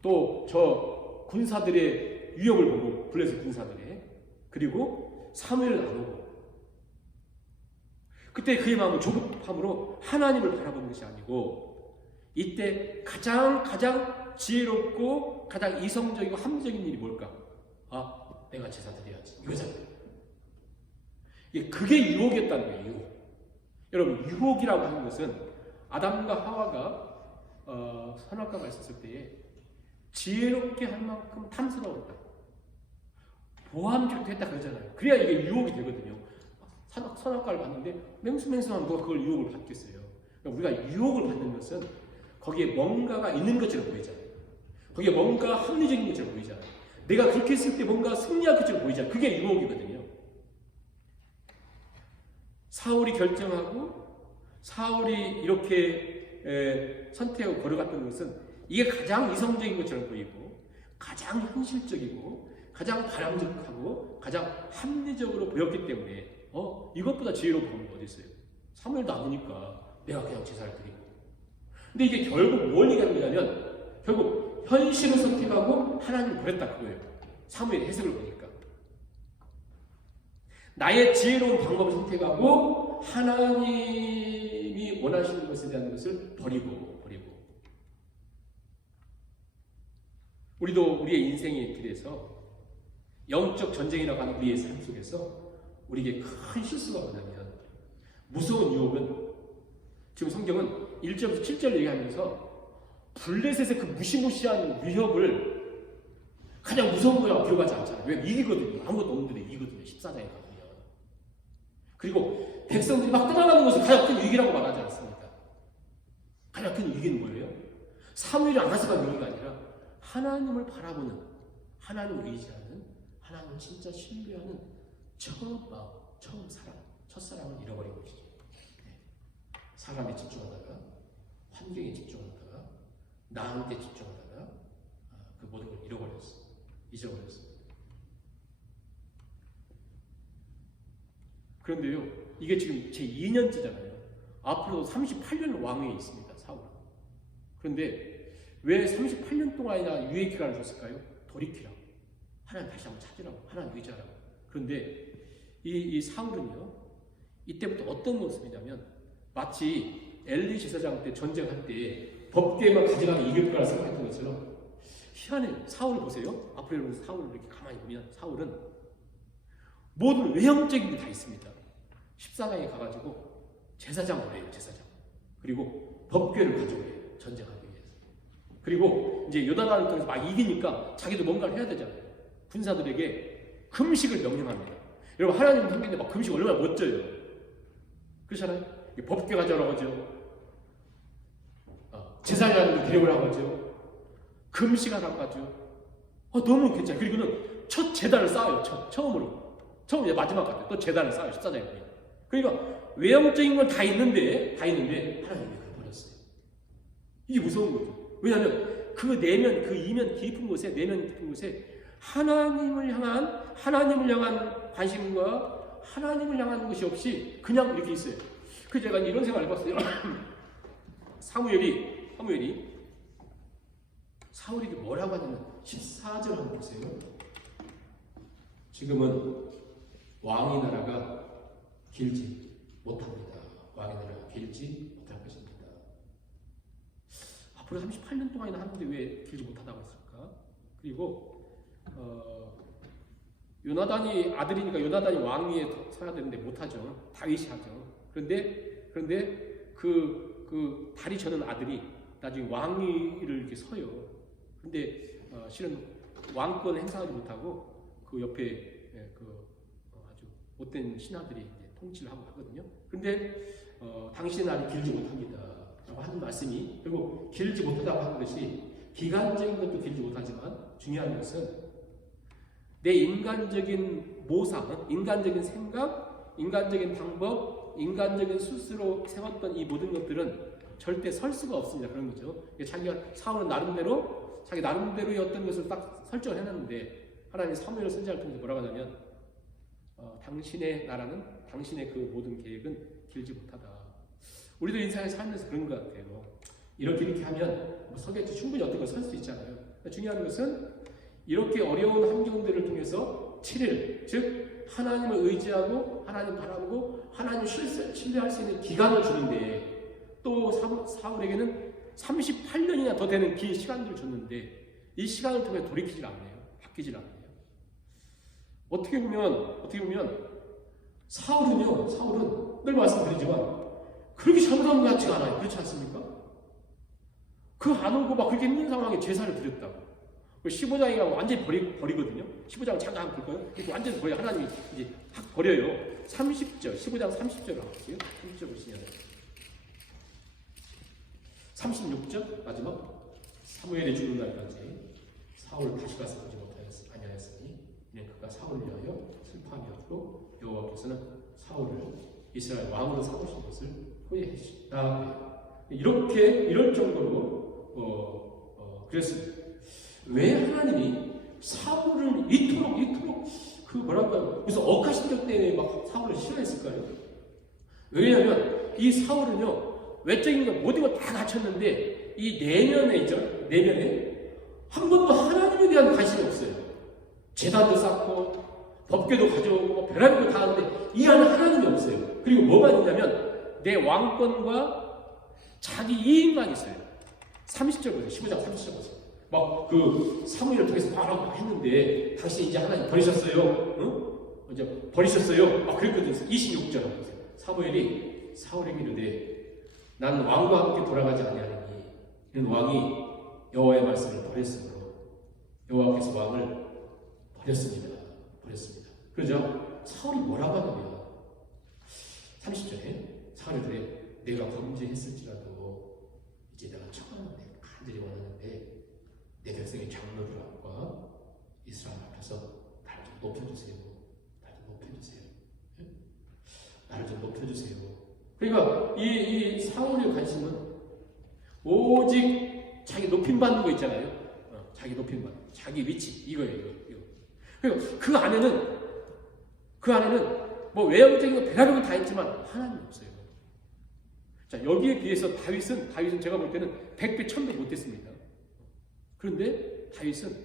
또 저 군사들의 위협을 보고, 블레셋 군사들의, 그리고 사무엘을 안 오고 그때 그의 마음은 조급함으로 하나님을 바라보는 것이 아니고 이때 가장 지혜롭고 가장 이성적이고 합리적인 일이 뭘까? 내가 제사 드려야지 이거잖아요. 그게 유혹이었다는 거예요. 유혹. 여러분 유혹이라고 하는 것은 아담과 하와가 선악과가 있었을 때에 지혜롭게 할 만큼 탐스러웠다, 보암직도 했다 그러잖아요. 그래야 이게 유혹이 되거든요. 선악과를 봤는데 맹수맹수한 누가 그걸 유혹을 받겠어요. 그러니까 우리가 유혹을 받는 것은 거기에 뭔가가 있는 것처럼 보이잖아요. 거기에 뭔가 합리적인 것처럼 보이잖아요. 내가 그렇게 했을 때 뭔가 승리할 것처럼 보이잖아요. 그게 유혹이거든요. 사울이 결정하고 사울이 이렇게 선택하고 걸어갔던 것은 이게 가장 이성적인 것처럼 보이고 가장 현실적이고 가장 바람직하고 가장 합리적으로 보였기 때문에 이것보다 지혜로운 방법이 어디 있어요? 사무엘도 안 오니까 내가 그냥 제사를 드리고. 근데 이게 결국 뭘 얘기하는 거냐면 결국 현실을 선택하고 하나님을 버렸다 그거예요. 사무엘의 해석을 보니까 나의 지혜로운 방법을 선택하고 하나님이 원하시는 것에 대한 것을 버리고 우리도 우리의 인생의 길에서 영적 전쟁이라고 하는 우리의 삶 속에서 우리에게 큰 실수가 뭐냐면 무서운 유혹은 지금 성경은 1절부터 7절 얘기하면서 블레셋의 그 무시무시한 위협을 가장 무서운 거라고 기록하지 않잖아요. 왜? 이기거든요. 아무것도 없는데 이기거든요. 14장에 가보면. 그리고 백성들이 막 떠나가는 것을 가장 큰 위기라고 말하지 않습니다. 가장 큰 위기는 뭐예요? 사무엘이 안 와서가 위기가 아니라 하나님을 바라보는, 하나님을 의지하는, 하나님을 진짜 신뢰하는 처음 마음, 처음 사랑, 첫사랑을 잃어버린 것이죠. 사람에 집중하다가, 환경에 집중하다가, 나한테 집중하다가 그 모든 걸 잊어버렸어. 그런데요, 이게 지금 제 2년째잖아요. 앞으로도 38년 왕위에 있습니다, 사울. 그런데 왜 38년 동안이나 유예 기간을 줬을까요? 돌이키라고, 하나님 다시 한번 찾으라고, 하나님 의지하라고. 그런데 이 사울은요, 이때부터 어떤 모습이냐면 마치 엘리 제사장 때 전쟁할 때 법궤만 가져가면 이길 거라 생각했던 것처럼 희한해. 사울을 보세요. 앞으로 여러분 사울을 이렇게 가만히 보면 사울은 모든 외형적인 게 다 있습니다. 14장에 가가지고 제사장 보내요. 제사장. 그리고 법궤를 가져오래요. 전쟁하기 위해서. 그리고 이제 요단강을 통해서 막 이기니까 자기도 뭔가를 해야 되잖아요. 군사들에게 금식을 명령합니다. 여러분 하나님 생긴데 막 금식 얼마나 멋져요. 그렇잖아요. 법궤 가져오라고 하죠. 제사장을 데려오라고 하죠. 금식하라고 하죠. 너무 괜찮아요. 그리고는 첫 제단을 쌓아요. 처음으로. 처음 이제 마지막 같아요. 또 제단을 쌓아요. 14장에 보면. 그러니까 외형적인 건 다 있는데 하나님이 그걸 버렸어요. 이게 무서운 거죠. 왜냐하면 그 내면, 그 이면 깊은 곳에, 내면 깊은 곳에 하나님을 향한 관심과 하나님을 향한 것이 없이 그냥 이렇게 있어요. 그래서 제가 이런 생각을 해봤어요. 사울이 뭐라고 하냐면 14절 한번 보세요. 지금은 왕의 나라가 길지 못합니다. 왕의 나라가 길지 못할 것입니다. 앞으로 38년 동안이나 하는데 왜 길지 못하다고 했을까? 그리고 요나단이 아들이니까 요나단이 왕 위에 서야 되는데 못하죠. 다윗이 하죠. 그런데 그 다리 저는 아들이 나중에 왕위를 이렇게 서요. 근데 실은 왕권 행사하지 못하고 그 옆에 아주 못된 신하들이 이제 통치를 하고 하거든요. 그런데 당신의 날이 길지 못합니다. 라고 하는 말씀이 결국 길지 못하다고 하는 것이 기간적인 것도 길지 못하지만 중요한 것은 내 인간적인 모상, 인간적인 생각, 인간적인 방법, 인간적인 스스로 세웠던 이 모든 것들은 절대 설 수가 없습니다. 그런 거죠. 자기가 사울은 자기 나름대로의 어떤 것을 딱 설정을 해놨는데 하나님이 사무엘 선지자를 통해서 뭐라고 하냐면 당신의 나라는 당신의 그 모든 계획은 길지 못하다. 우리도 인생에 살면서 그런 것 같아요. 이렇게 하면 서겠지. 충분히 어떤 걸 설 수 있잖아요. 중요한 것은 이렇게 어려운 환경들을 통해서 7일, 즉 하나님을 의지하고 하나님 바라보고 하나님 신뢰할 수 있는 기간을 주는데 또 사울에게는 38년이나 더 되는 긴 시간들을 줬는데 이 시간을 통해 돌이키질 않네요. 바뀌질 않네요. 어떻게 보면 사울은 늘 말씀드리지만 그렇게 잘못한 것 같지가 않아요. 그렇지 않습니까? 그 안 오고 막 그렇게 힘든 상황에 제사를 드렸다고. 15장이 완전히 버리거든요. 15장 잠깐 볼 거예요. 완전히 버려요. 하나님이 이제 확 버려요. 30절, 15장 30절을 볼게요. 30절 보시면 36절 마지막 사무엘이 죽는 날까지 사울 다시 가서 보지 아니하였으니 이는 그가 사울을 위하여 슬퍼함이었고 여호와께서는 사울을 이스라엘 왕으로 삼으신 것을 후회하셨다. 이럴 정도로 그랬습니다. 왜 하나님이 사울을 이토록 무슨 억하심적 때문에 막 사울을 싫어했을까요? 왜냐하면 이 사울은요 외적인 것 모든 걸 다 갖췄는데 이 내면에 한 번도 하나님에 대한 관심이 없어요. 제단도 쌓고 법궤도 가져오고 별의별 거 다 하는데 이 안에 하나님이 없어요. 그리고 뭐가 있냐면 내 왕권과 자기 이익만 있어요. 30절 보세요. 15장 30절 보세요. 막 그 사무엘을 통해서 막 했는데 당신 이제 하나님 버리셨어요. 응? 이제 버리셨어요. 막 그랬거든요. 26절 보세요. 사무엘이 사울에게 이르되 나는 왕과 함께 돌아가지 아니하리니 이는 왕이 여호와의 말씀을 버렸으므로 여호와께서 왕을 버렸습니다. 그러죠? 사울이 뭐라고 하냐면 30절에 사울이 그래 내가 범죄했을지라도 이제 내가 청하는데 간절히 원하는데 내 백성의 장로들과 이스라엘 앞에서 나를 좀 높여주세요. 나를 좀 높여주세요. 그러니까 이 사울의 관심은 오직 자기 높임받는 거 있잖아요. 자기 높임받는 자기 위치 이거예요. 그러니까 그 안에는 뭐 외형적인 거 배라는 다 있지만 하나님이 없어요. 자 여기에 비해서 다윗은 제가 볼 때는 100배 1000배 못했습니다. 그런데 다윗은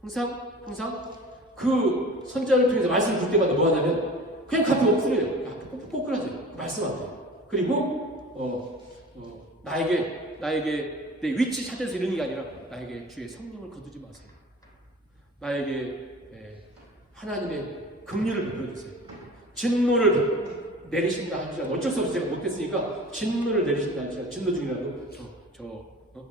항상 그 선지자를 통해서 말씀을 줄 때마다 뭐 하냐면 그냥 가끔 엎드려요. 꼬꾸라져요. 말씀 앞에. 그리고 나에게 내 위치 찾아서 이러는 게 아니라 나에게 주의 성령을 거두지 마세요. 나에게 하나님의 긍휼을 베풀어주세요. 진노를 내리신다 할지라도 어쩔 수 없이 제가 못했으니까 진노를 내리신다 할지라도 진노 중이라도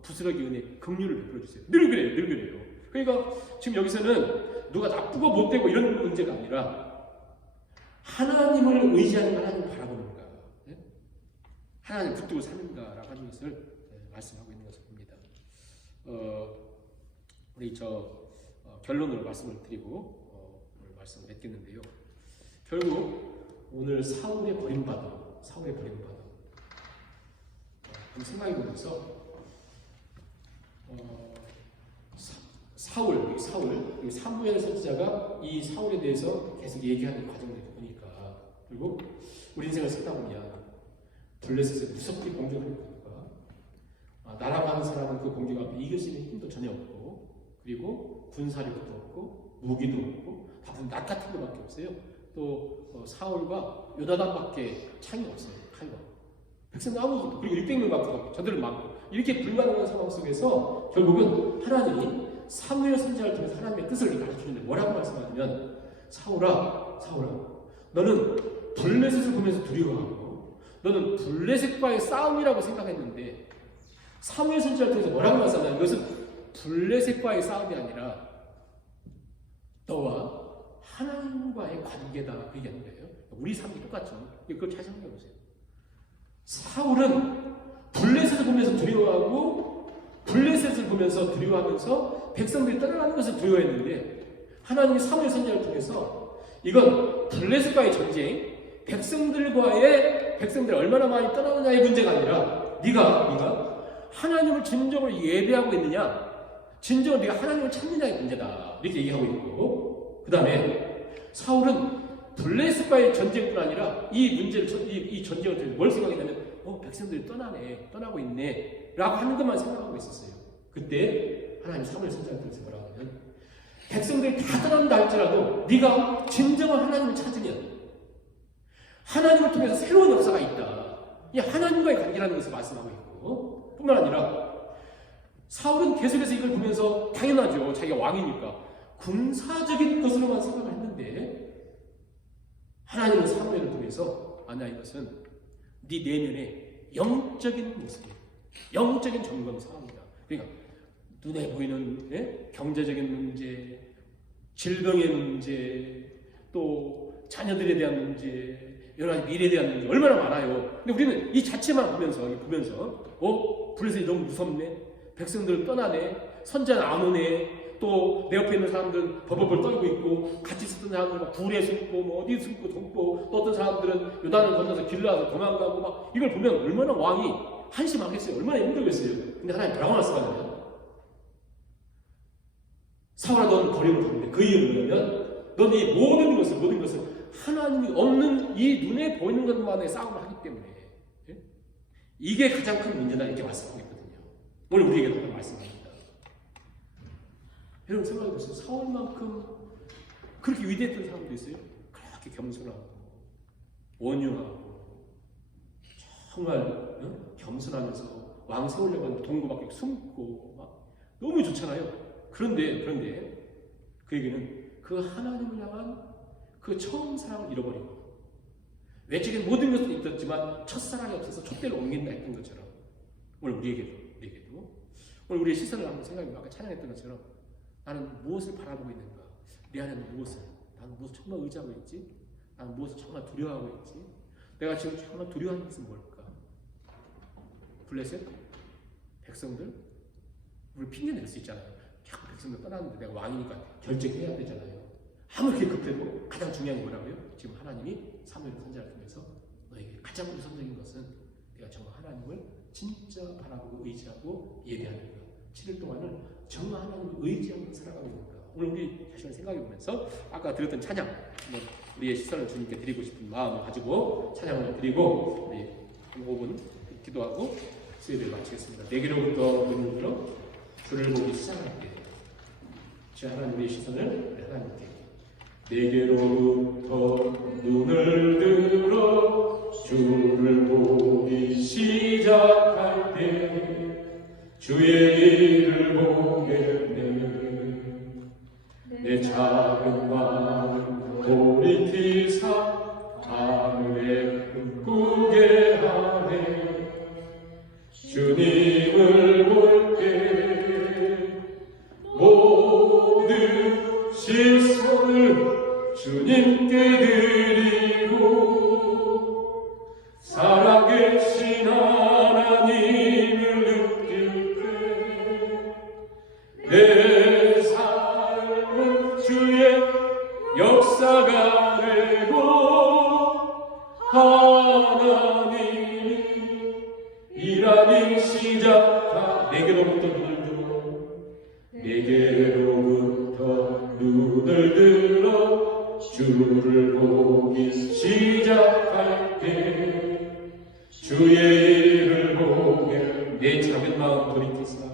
부스러기 은혜 긍휼을 베풀어 주세요. 늘 그래요. 늘 그래요. 그러니까 지금 여기서는 누가 나쁘고 못되고 이런 문제가 아니라 하나님을 의지하는 하나님을 바라보는가, 하나님 붙들고 사는가라고 하는 것을 말씀하고 있는 것을 봅니다. 우리 결론으로 말씀을 드리고 오늘 말씀을 맺겠는데요. 결국 오늘 사울의 버림받음 한번 생각해 보면서 사울 사무엘 선지자가 이 사울에 대해서 계속 얘기하는 과정을 보니까 그리고 우리 인생을 살다 보면 블레셋에 무섭게 공격을 하니까 날아가는 사람은 그 공격 앞에 이길 수 있는 힘도 전혀 없고 그리고 군사력도 없고 무기도 없고 다 낫 같은 것밖에 없어요. 또 사울과 요나단밖에 창이 없어요. 칼과 백성 아무것도 그리고 600명밖에 저들은 많고 이렇게 불가능한 상황 속에서 결국은 하나님이 사무엘 선지자를 통해서 하나님의 뜻을 가르쳐주는데 뭐라고 말씀하냐면 사울아 너는 블레셋을 보면서 두려워하고 너는 블레셋과의 싸움이라고 생각했는데 사무엘 선지자를 통해서 뭐라고 말씀하냐면 이것은 블레셋과의 싸움이 아니라 너와 하나님과의 관계다 그 얘기하는 거예요. 우리 삶이 똑같죠. 그걸 잘 생각해 보세요. 사울은 블레셋을 보면서 두려워하고 블레셋을 보면서 두려워하면서 백성들이 떠나가는 것을 두려워했는데 하나님이 사무엘 선지자를 통해서 이건 블레셋과의 전쟁, 백성들 얼마나 많이 떠나느냐의 문제가 아니라 네가 하나님을 진정으로 예배하고 있느냐, 진정으로 네가 하나님을 찾느냐의 문제다 이렇게 얘기하고 있고 그 다음에 사울은 블레셋과의 전쟁뿐 아니라 이 문제를 이 전쟁을 통해서 뭘 생각했냐면 백성들이 떠나고 있네 라고 하는 것만 생각하고 있었어요. 그때 하나님 사무엘 선지자를 통해서 뭐라고 하면 백성들이 다 떠난다 할지라도 네가 진정한 하나님을 찾으면 하나님을 통해서 새로운 역사가 있다. 이 하나님과의 관계라는 것을 말씀하고 있고 뿐만 아니라 사울은 계속해서 이걸 보면서 당연하죠. 자기가 왕이니까 군사적인 것으로만 생각을 했는데 하나님은 사무엘을 통해서 아니야 이것은 네 내면의 영적인 모습이에요. 영적인 점검 사항이다. 그러니까 눈에 보이는 경제적인 문제, 질병의 문제, 또 자녀들에 대한 문제, 여러 가지 미래에 대한 문제 얼마나 많아요. 근데 우리는 이 자체만 보면서 블레셋이 너무 무섭네, 백성들 떠나네, 선자는 안 오네, 또 내 옆에 있는 사람들은 버벅버벅 떨고 있고 같이 있었던 사람들은 굴에 숨고 어디 숨고 또 어떤 사람들은 요단을 건너서 길 나와서 도망가고 막 이걸 보면 얼마나 왕이 한심하겠어요. 얼마나 힘들겠어요. 근데 하나님 뭐라고 말씀하냐면 사울아 너는 버림을 받는데 그 이유는 뭐냐면 넌 이 모든 것을 하나님이 없는 이 눈에 보이는 것만의 싸움을 하기 때문에 이게 가장 큰 문제다 이렇게 말씀하고 있거든요. 오늘 우리에게 그런 말씀합니다. 여러분 생각해보세요. 사울만큼 그렇게 위대했던 사람도 있어요. 그렇게 겸손하고 온유하고 정말 겸손하면서 왕 세우려고 하는 동고밖에 숨고 막 너무 좋잖아요. 그런데 그에게는 그 하나님을 향한 그 처음 사랑을 잃어버리고 외적인 모든 것도 있었지만 첫사랑이 없어서 촛대를 옮긴다 했던 것처럼 오늘 우리에게도 오늘 우리의 시선을 한번 생각해보면 아까 찬양했던 것처럼 나는 무엇을 바라보고 있는가? 내 안에는 나는 무엇을 정말 의지하고 있지? 나는 무엇을 정말 두려워하고 있지? 내가 지금 정말 두려워하는 것은 뭘까? 블레셋? 백성들? 우리 핑계 낼 수 있잖아요. 자꾸 백성들 떠났는데 내가 왕이니까 결정해야 되잖아요. 아무리 급해도 가장 중요한 게 뭐라고요? 지금 하나님이 사무엘 선지자를 통해서 너에게 가장 우선적인 것은 내가 정말 하나님을 진짜 바라보고 의지하고 예배하는 것. 7일 동안은 정말 하나님을 의지하고 살아가고 있는가. 오늘 우리 자신을 생각해보면서 아까 들었던 찬양 우리의 시선을 주님께 드리고 싶은 마음을 가지고 찬양을 드리고 우리 5분 기도하고 수요일을 마치겠습니다. 내게로부터 눈을 들어 주를 보기 시작할 때 주 하나님 우리의 시선을 하나님께 내게로부터 눈을 들어 주를 보기 시작할 때 주의 일을 보겠네. 내 작은 마음 돌이키사 하늘의 내 삶은 주의 역사가 되고 하나님이 일하기 시작하 내게로부터 눈을 들어 주를 보기 시작할 때 주의 일을 보게 내 작은 마음 돌이키사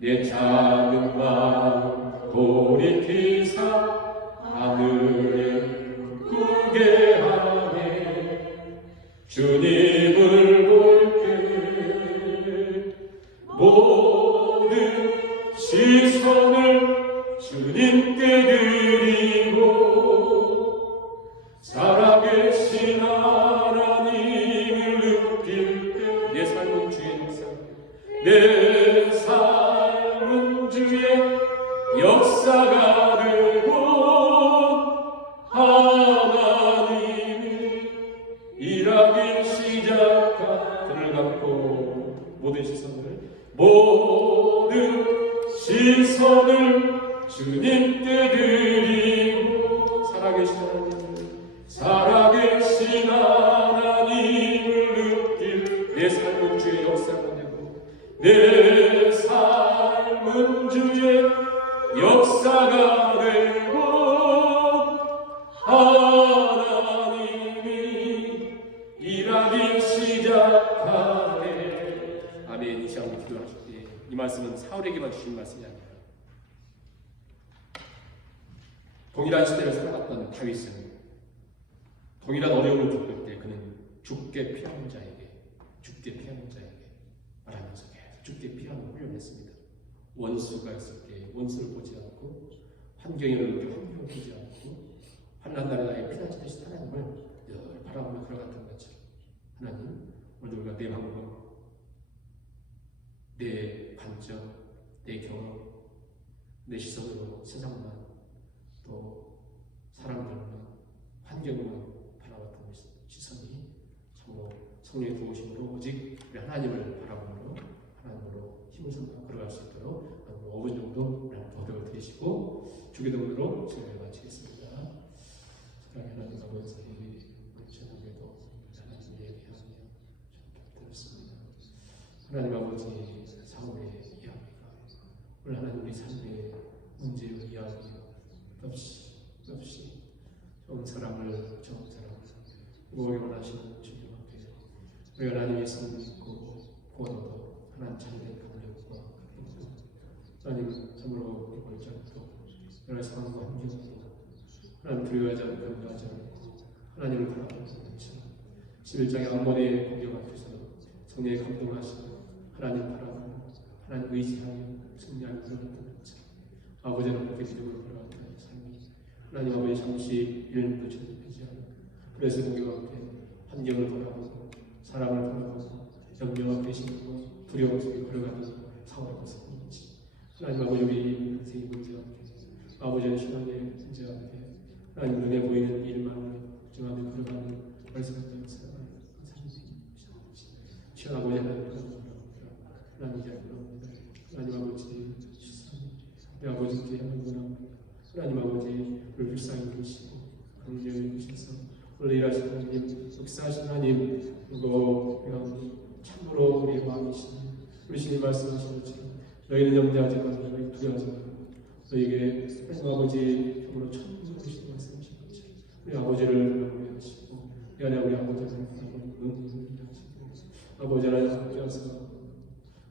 내 작은 마음 돌이키사 하늘에 꾸게 하네 주님을 볼 때 모든 시선을 주님께 드리고 살아계신 하나님을 느낄 때 내 삶은 주의 역사 내 삶은 주의 역사가 되고 하나님이 일하기 시작한 그를 갖고 모든 시선을 주님께 드리고 살아계신 하나님을 느낄 내 삶은 주의 역사가 되고 내 삶은 주의 역사가 되고 하나님이 일하기 시작하네. 아멘. 이 시간 기도하실 때 이 말씀은 사울에게만 주신 말씀이 아니라 동일한 시대를 살아갔던 다윗은 동일한 어려움을 겪을 때 그는 죽게 피하는 자에게 말하면서 계속 죽게 피하는 훈련했습니다. 원수가 있을 때 원수를 보지 않고 환경이 어려울 때 환경을 보지 않고 환난 날에 나의 피난처되신 하나님을 늘 바라보며 걸어갔던 것처럼 하나님 오늘 우리가 내 방법 내 관점 내 경험 내 시선으로 세상만 또 사람들만 환경만 바라봤던 시선이 성령의 도우심으로 오직 우리 하나님을 바라보므로 하나님으로 힘을 삼아 걸어갈 수 있도록 5분 정도 도덕을 드리시고 주기도문으로 제가 마치겠습니다. 사랑하는 하나님 아버지 우리 저녁에도 하나님에 대하여 들었습니다. 하나님 아버지 사울의 이야기가 오늘 하나님 우리 삶의 문제의 이야기 없이 좋은 사람을 모으기 원하시는 주님 앞에 우리 하나님의 성을 믿고 구원도 하나님 참된 감격과 하나님 참으로 골짜기도 여러 상황과 환경도 하나님 두려워하지 않고 염려하지 않고 하나님을 바라보는 것처럼 11장의 암몬의 공격 앞에서 성령의 감동하시고 하나님 바라보고 하나님 의지하여 승리하여 그러는 것처럼 아버지는 그렇게 믿음으로 걸어갔던 삶이 하나님 아버지 잠시 일도 전되지 않고 그래서 공격 앞에 환경을 바라보고 사람을 바라보고 염려와 배신과 두려움 속에 걸어가는 상황의 모습인지 하나님 아버지 우리 인생의 문제 앞에 아버지의 신앙의 문제 앞에 하나님 눈에 보이는 일만을 걱정하며 걸어가는 말씀을 살아가는 삶입니다. 시원 아버지 하나님 하나님 기도합니다. 하나님 아버지 우리 아버지께 하는구나 하나님 아버지 우리 불쌍히 보시고 강렬히 보셔서 원래 일하시는 하나님 역사하신 하나님 그리고 참으로 우리의 마음이시니 우리 신이 말씀하신 것처럼 너희는 염려하지 말고 너희 두려워하지 말고 너희에게 하나님 아버지 참으로 천국을 보시는 말씀하신 것처럼 우리 아버지를 위하시고 이 안에 우리 아버지를 위하시고 아버지 하나님 함께하사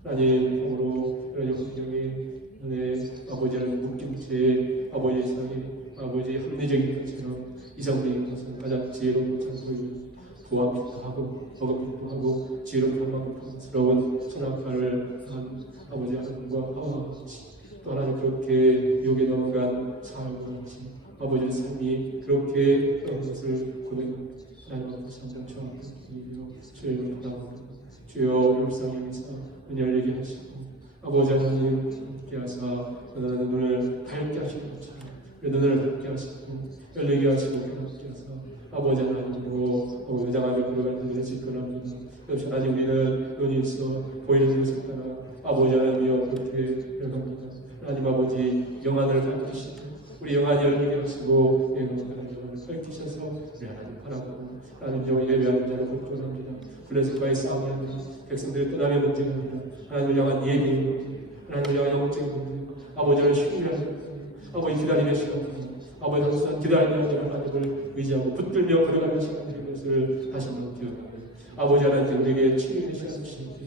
하나님 참으로 이런 환경에 내 아버지라는 묶임죄 아버지의 사기 아버지의 합리적인 것처럼 이상적인 것은 가장 지혜로운 창조이고 도와주기도 하고 버겁기도 하고 지혜롭고 부끄러운 선악과를 한 아버지 하나님과 하와 같이 또 하나님 그렇게 욕에 넘어간 사람과 같이 아버지의 삶이 그렇게 그런 것을 고백합니다. 하나님 아버지 항상 저함께 주의 이름을 바라봅니다. 주여 불쌍히 여기서 은혜 열리게 하시고 아버지 하나님 함께 하사 눈을 밝게 하시는 것처럼 눈을 밝게 하시고 열리게 하시고 함께 하사 아버지 하나님으로 의장하며 걸어가는 눈에 집권합니다. 역시 하나님 우리는 눈이 있어 보이는 것을 따라 아버지 하나님이여 그렇게 열어갑니다. 하나님 아버지 하나님을 주시고 우리 영안이 열리게 하시고 하나님을 밝히셔서 우리 하나님 바라고 하나님 여기 예배하는 자를 복종합니다. 블레셋과의 싸움이 아니라 백성들의 떠남의 문제가 아니라 하나님을 향한 예배의 문제, 하나님을 향한 영적인 문제, 아버지를 신뢰하는 아버지 기다리는 시간, 아버지 항상 기다리는 하나님을 의지하고 붙들며 걸어가는 시간인 것을 다시 한번 기억합니다. 아버지 하나님 우리에게 치유의 시간 주시옵소서.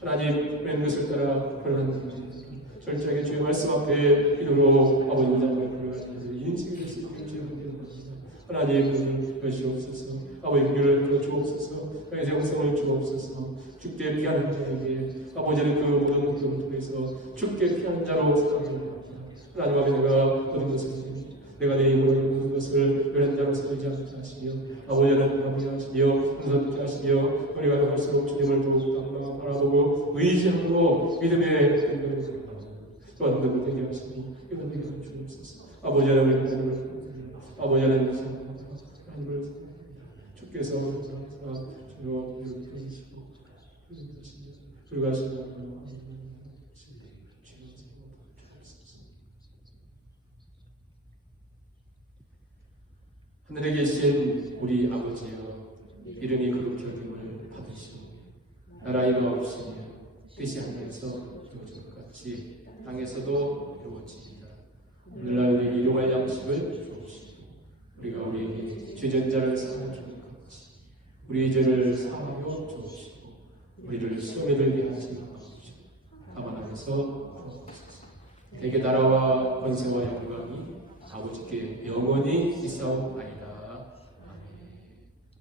하나님 웬 것을 따라 걸어가는 절저하게 주의 말씀 앞에 기도로 아버지 문장을 걸어가는 인생이 될 수 있기를 주옵소서. 하나님 여시옵소서. 아버지 우리를 주옵소서. 땅의 영성을 주옵소서. 죽게 피하는 자에게 아버지는 그 모든 것을 통해서 죽게 피하는 자로 삼으옵소서. 하나님 아버지 내가 모든 것을 내가 내 입으로 모든 것을 열한 자로 서지 않게 하시며 아버지는 감히 하시며 은선케 하시며 우리가 나갈수록 주님을 더욱 바라보고 의지하고 믿음의 생각을 또한 너를 되게 하시고 이건 되게 주옵소서. 아버지 하나님을 아버지 하나님을 주께서 주여 이루시고 불가시고 하늘에 계신 우리 아버지여 이름이 그렇게 여김을 받으시고 나라의 없으며 뜻이 하늘에서 이루어진 것 같이 땅에서도 이루어집니다. 오늘날 우리에게 일용할 양식을 주옵시고 우리가 우리에게 죄전자를 사하여 주는 것 같이 우리의 죄를 사하여 주옵시고 우리를 시험에 들게 하지 마옵시고 다만 안에서 주옵소서. 대개 나라와 권세와 영광이 아버지께 영원히 있사옵나이다.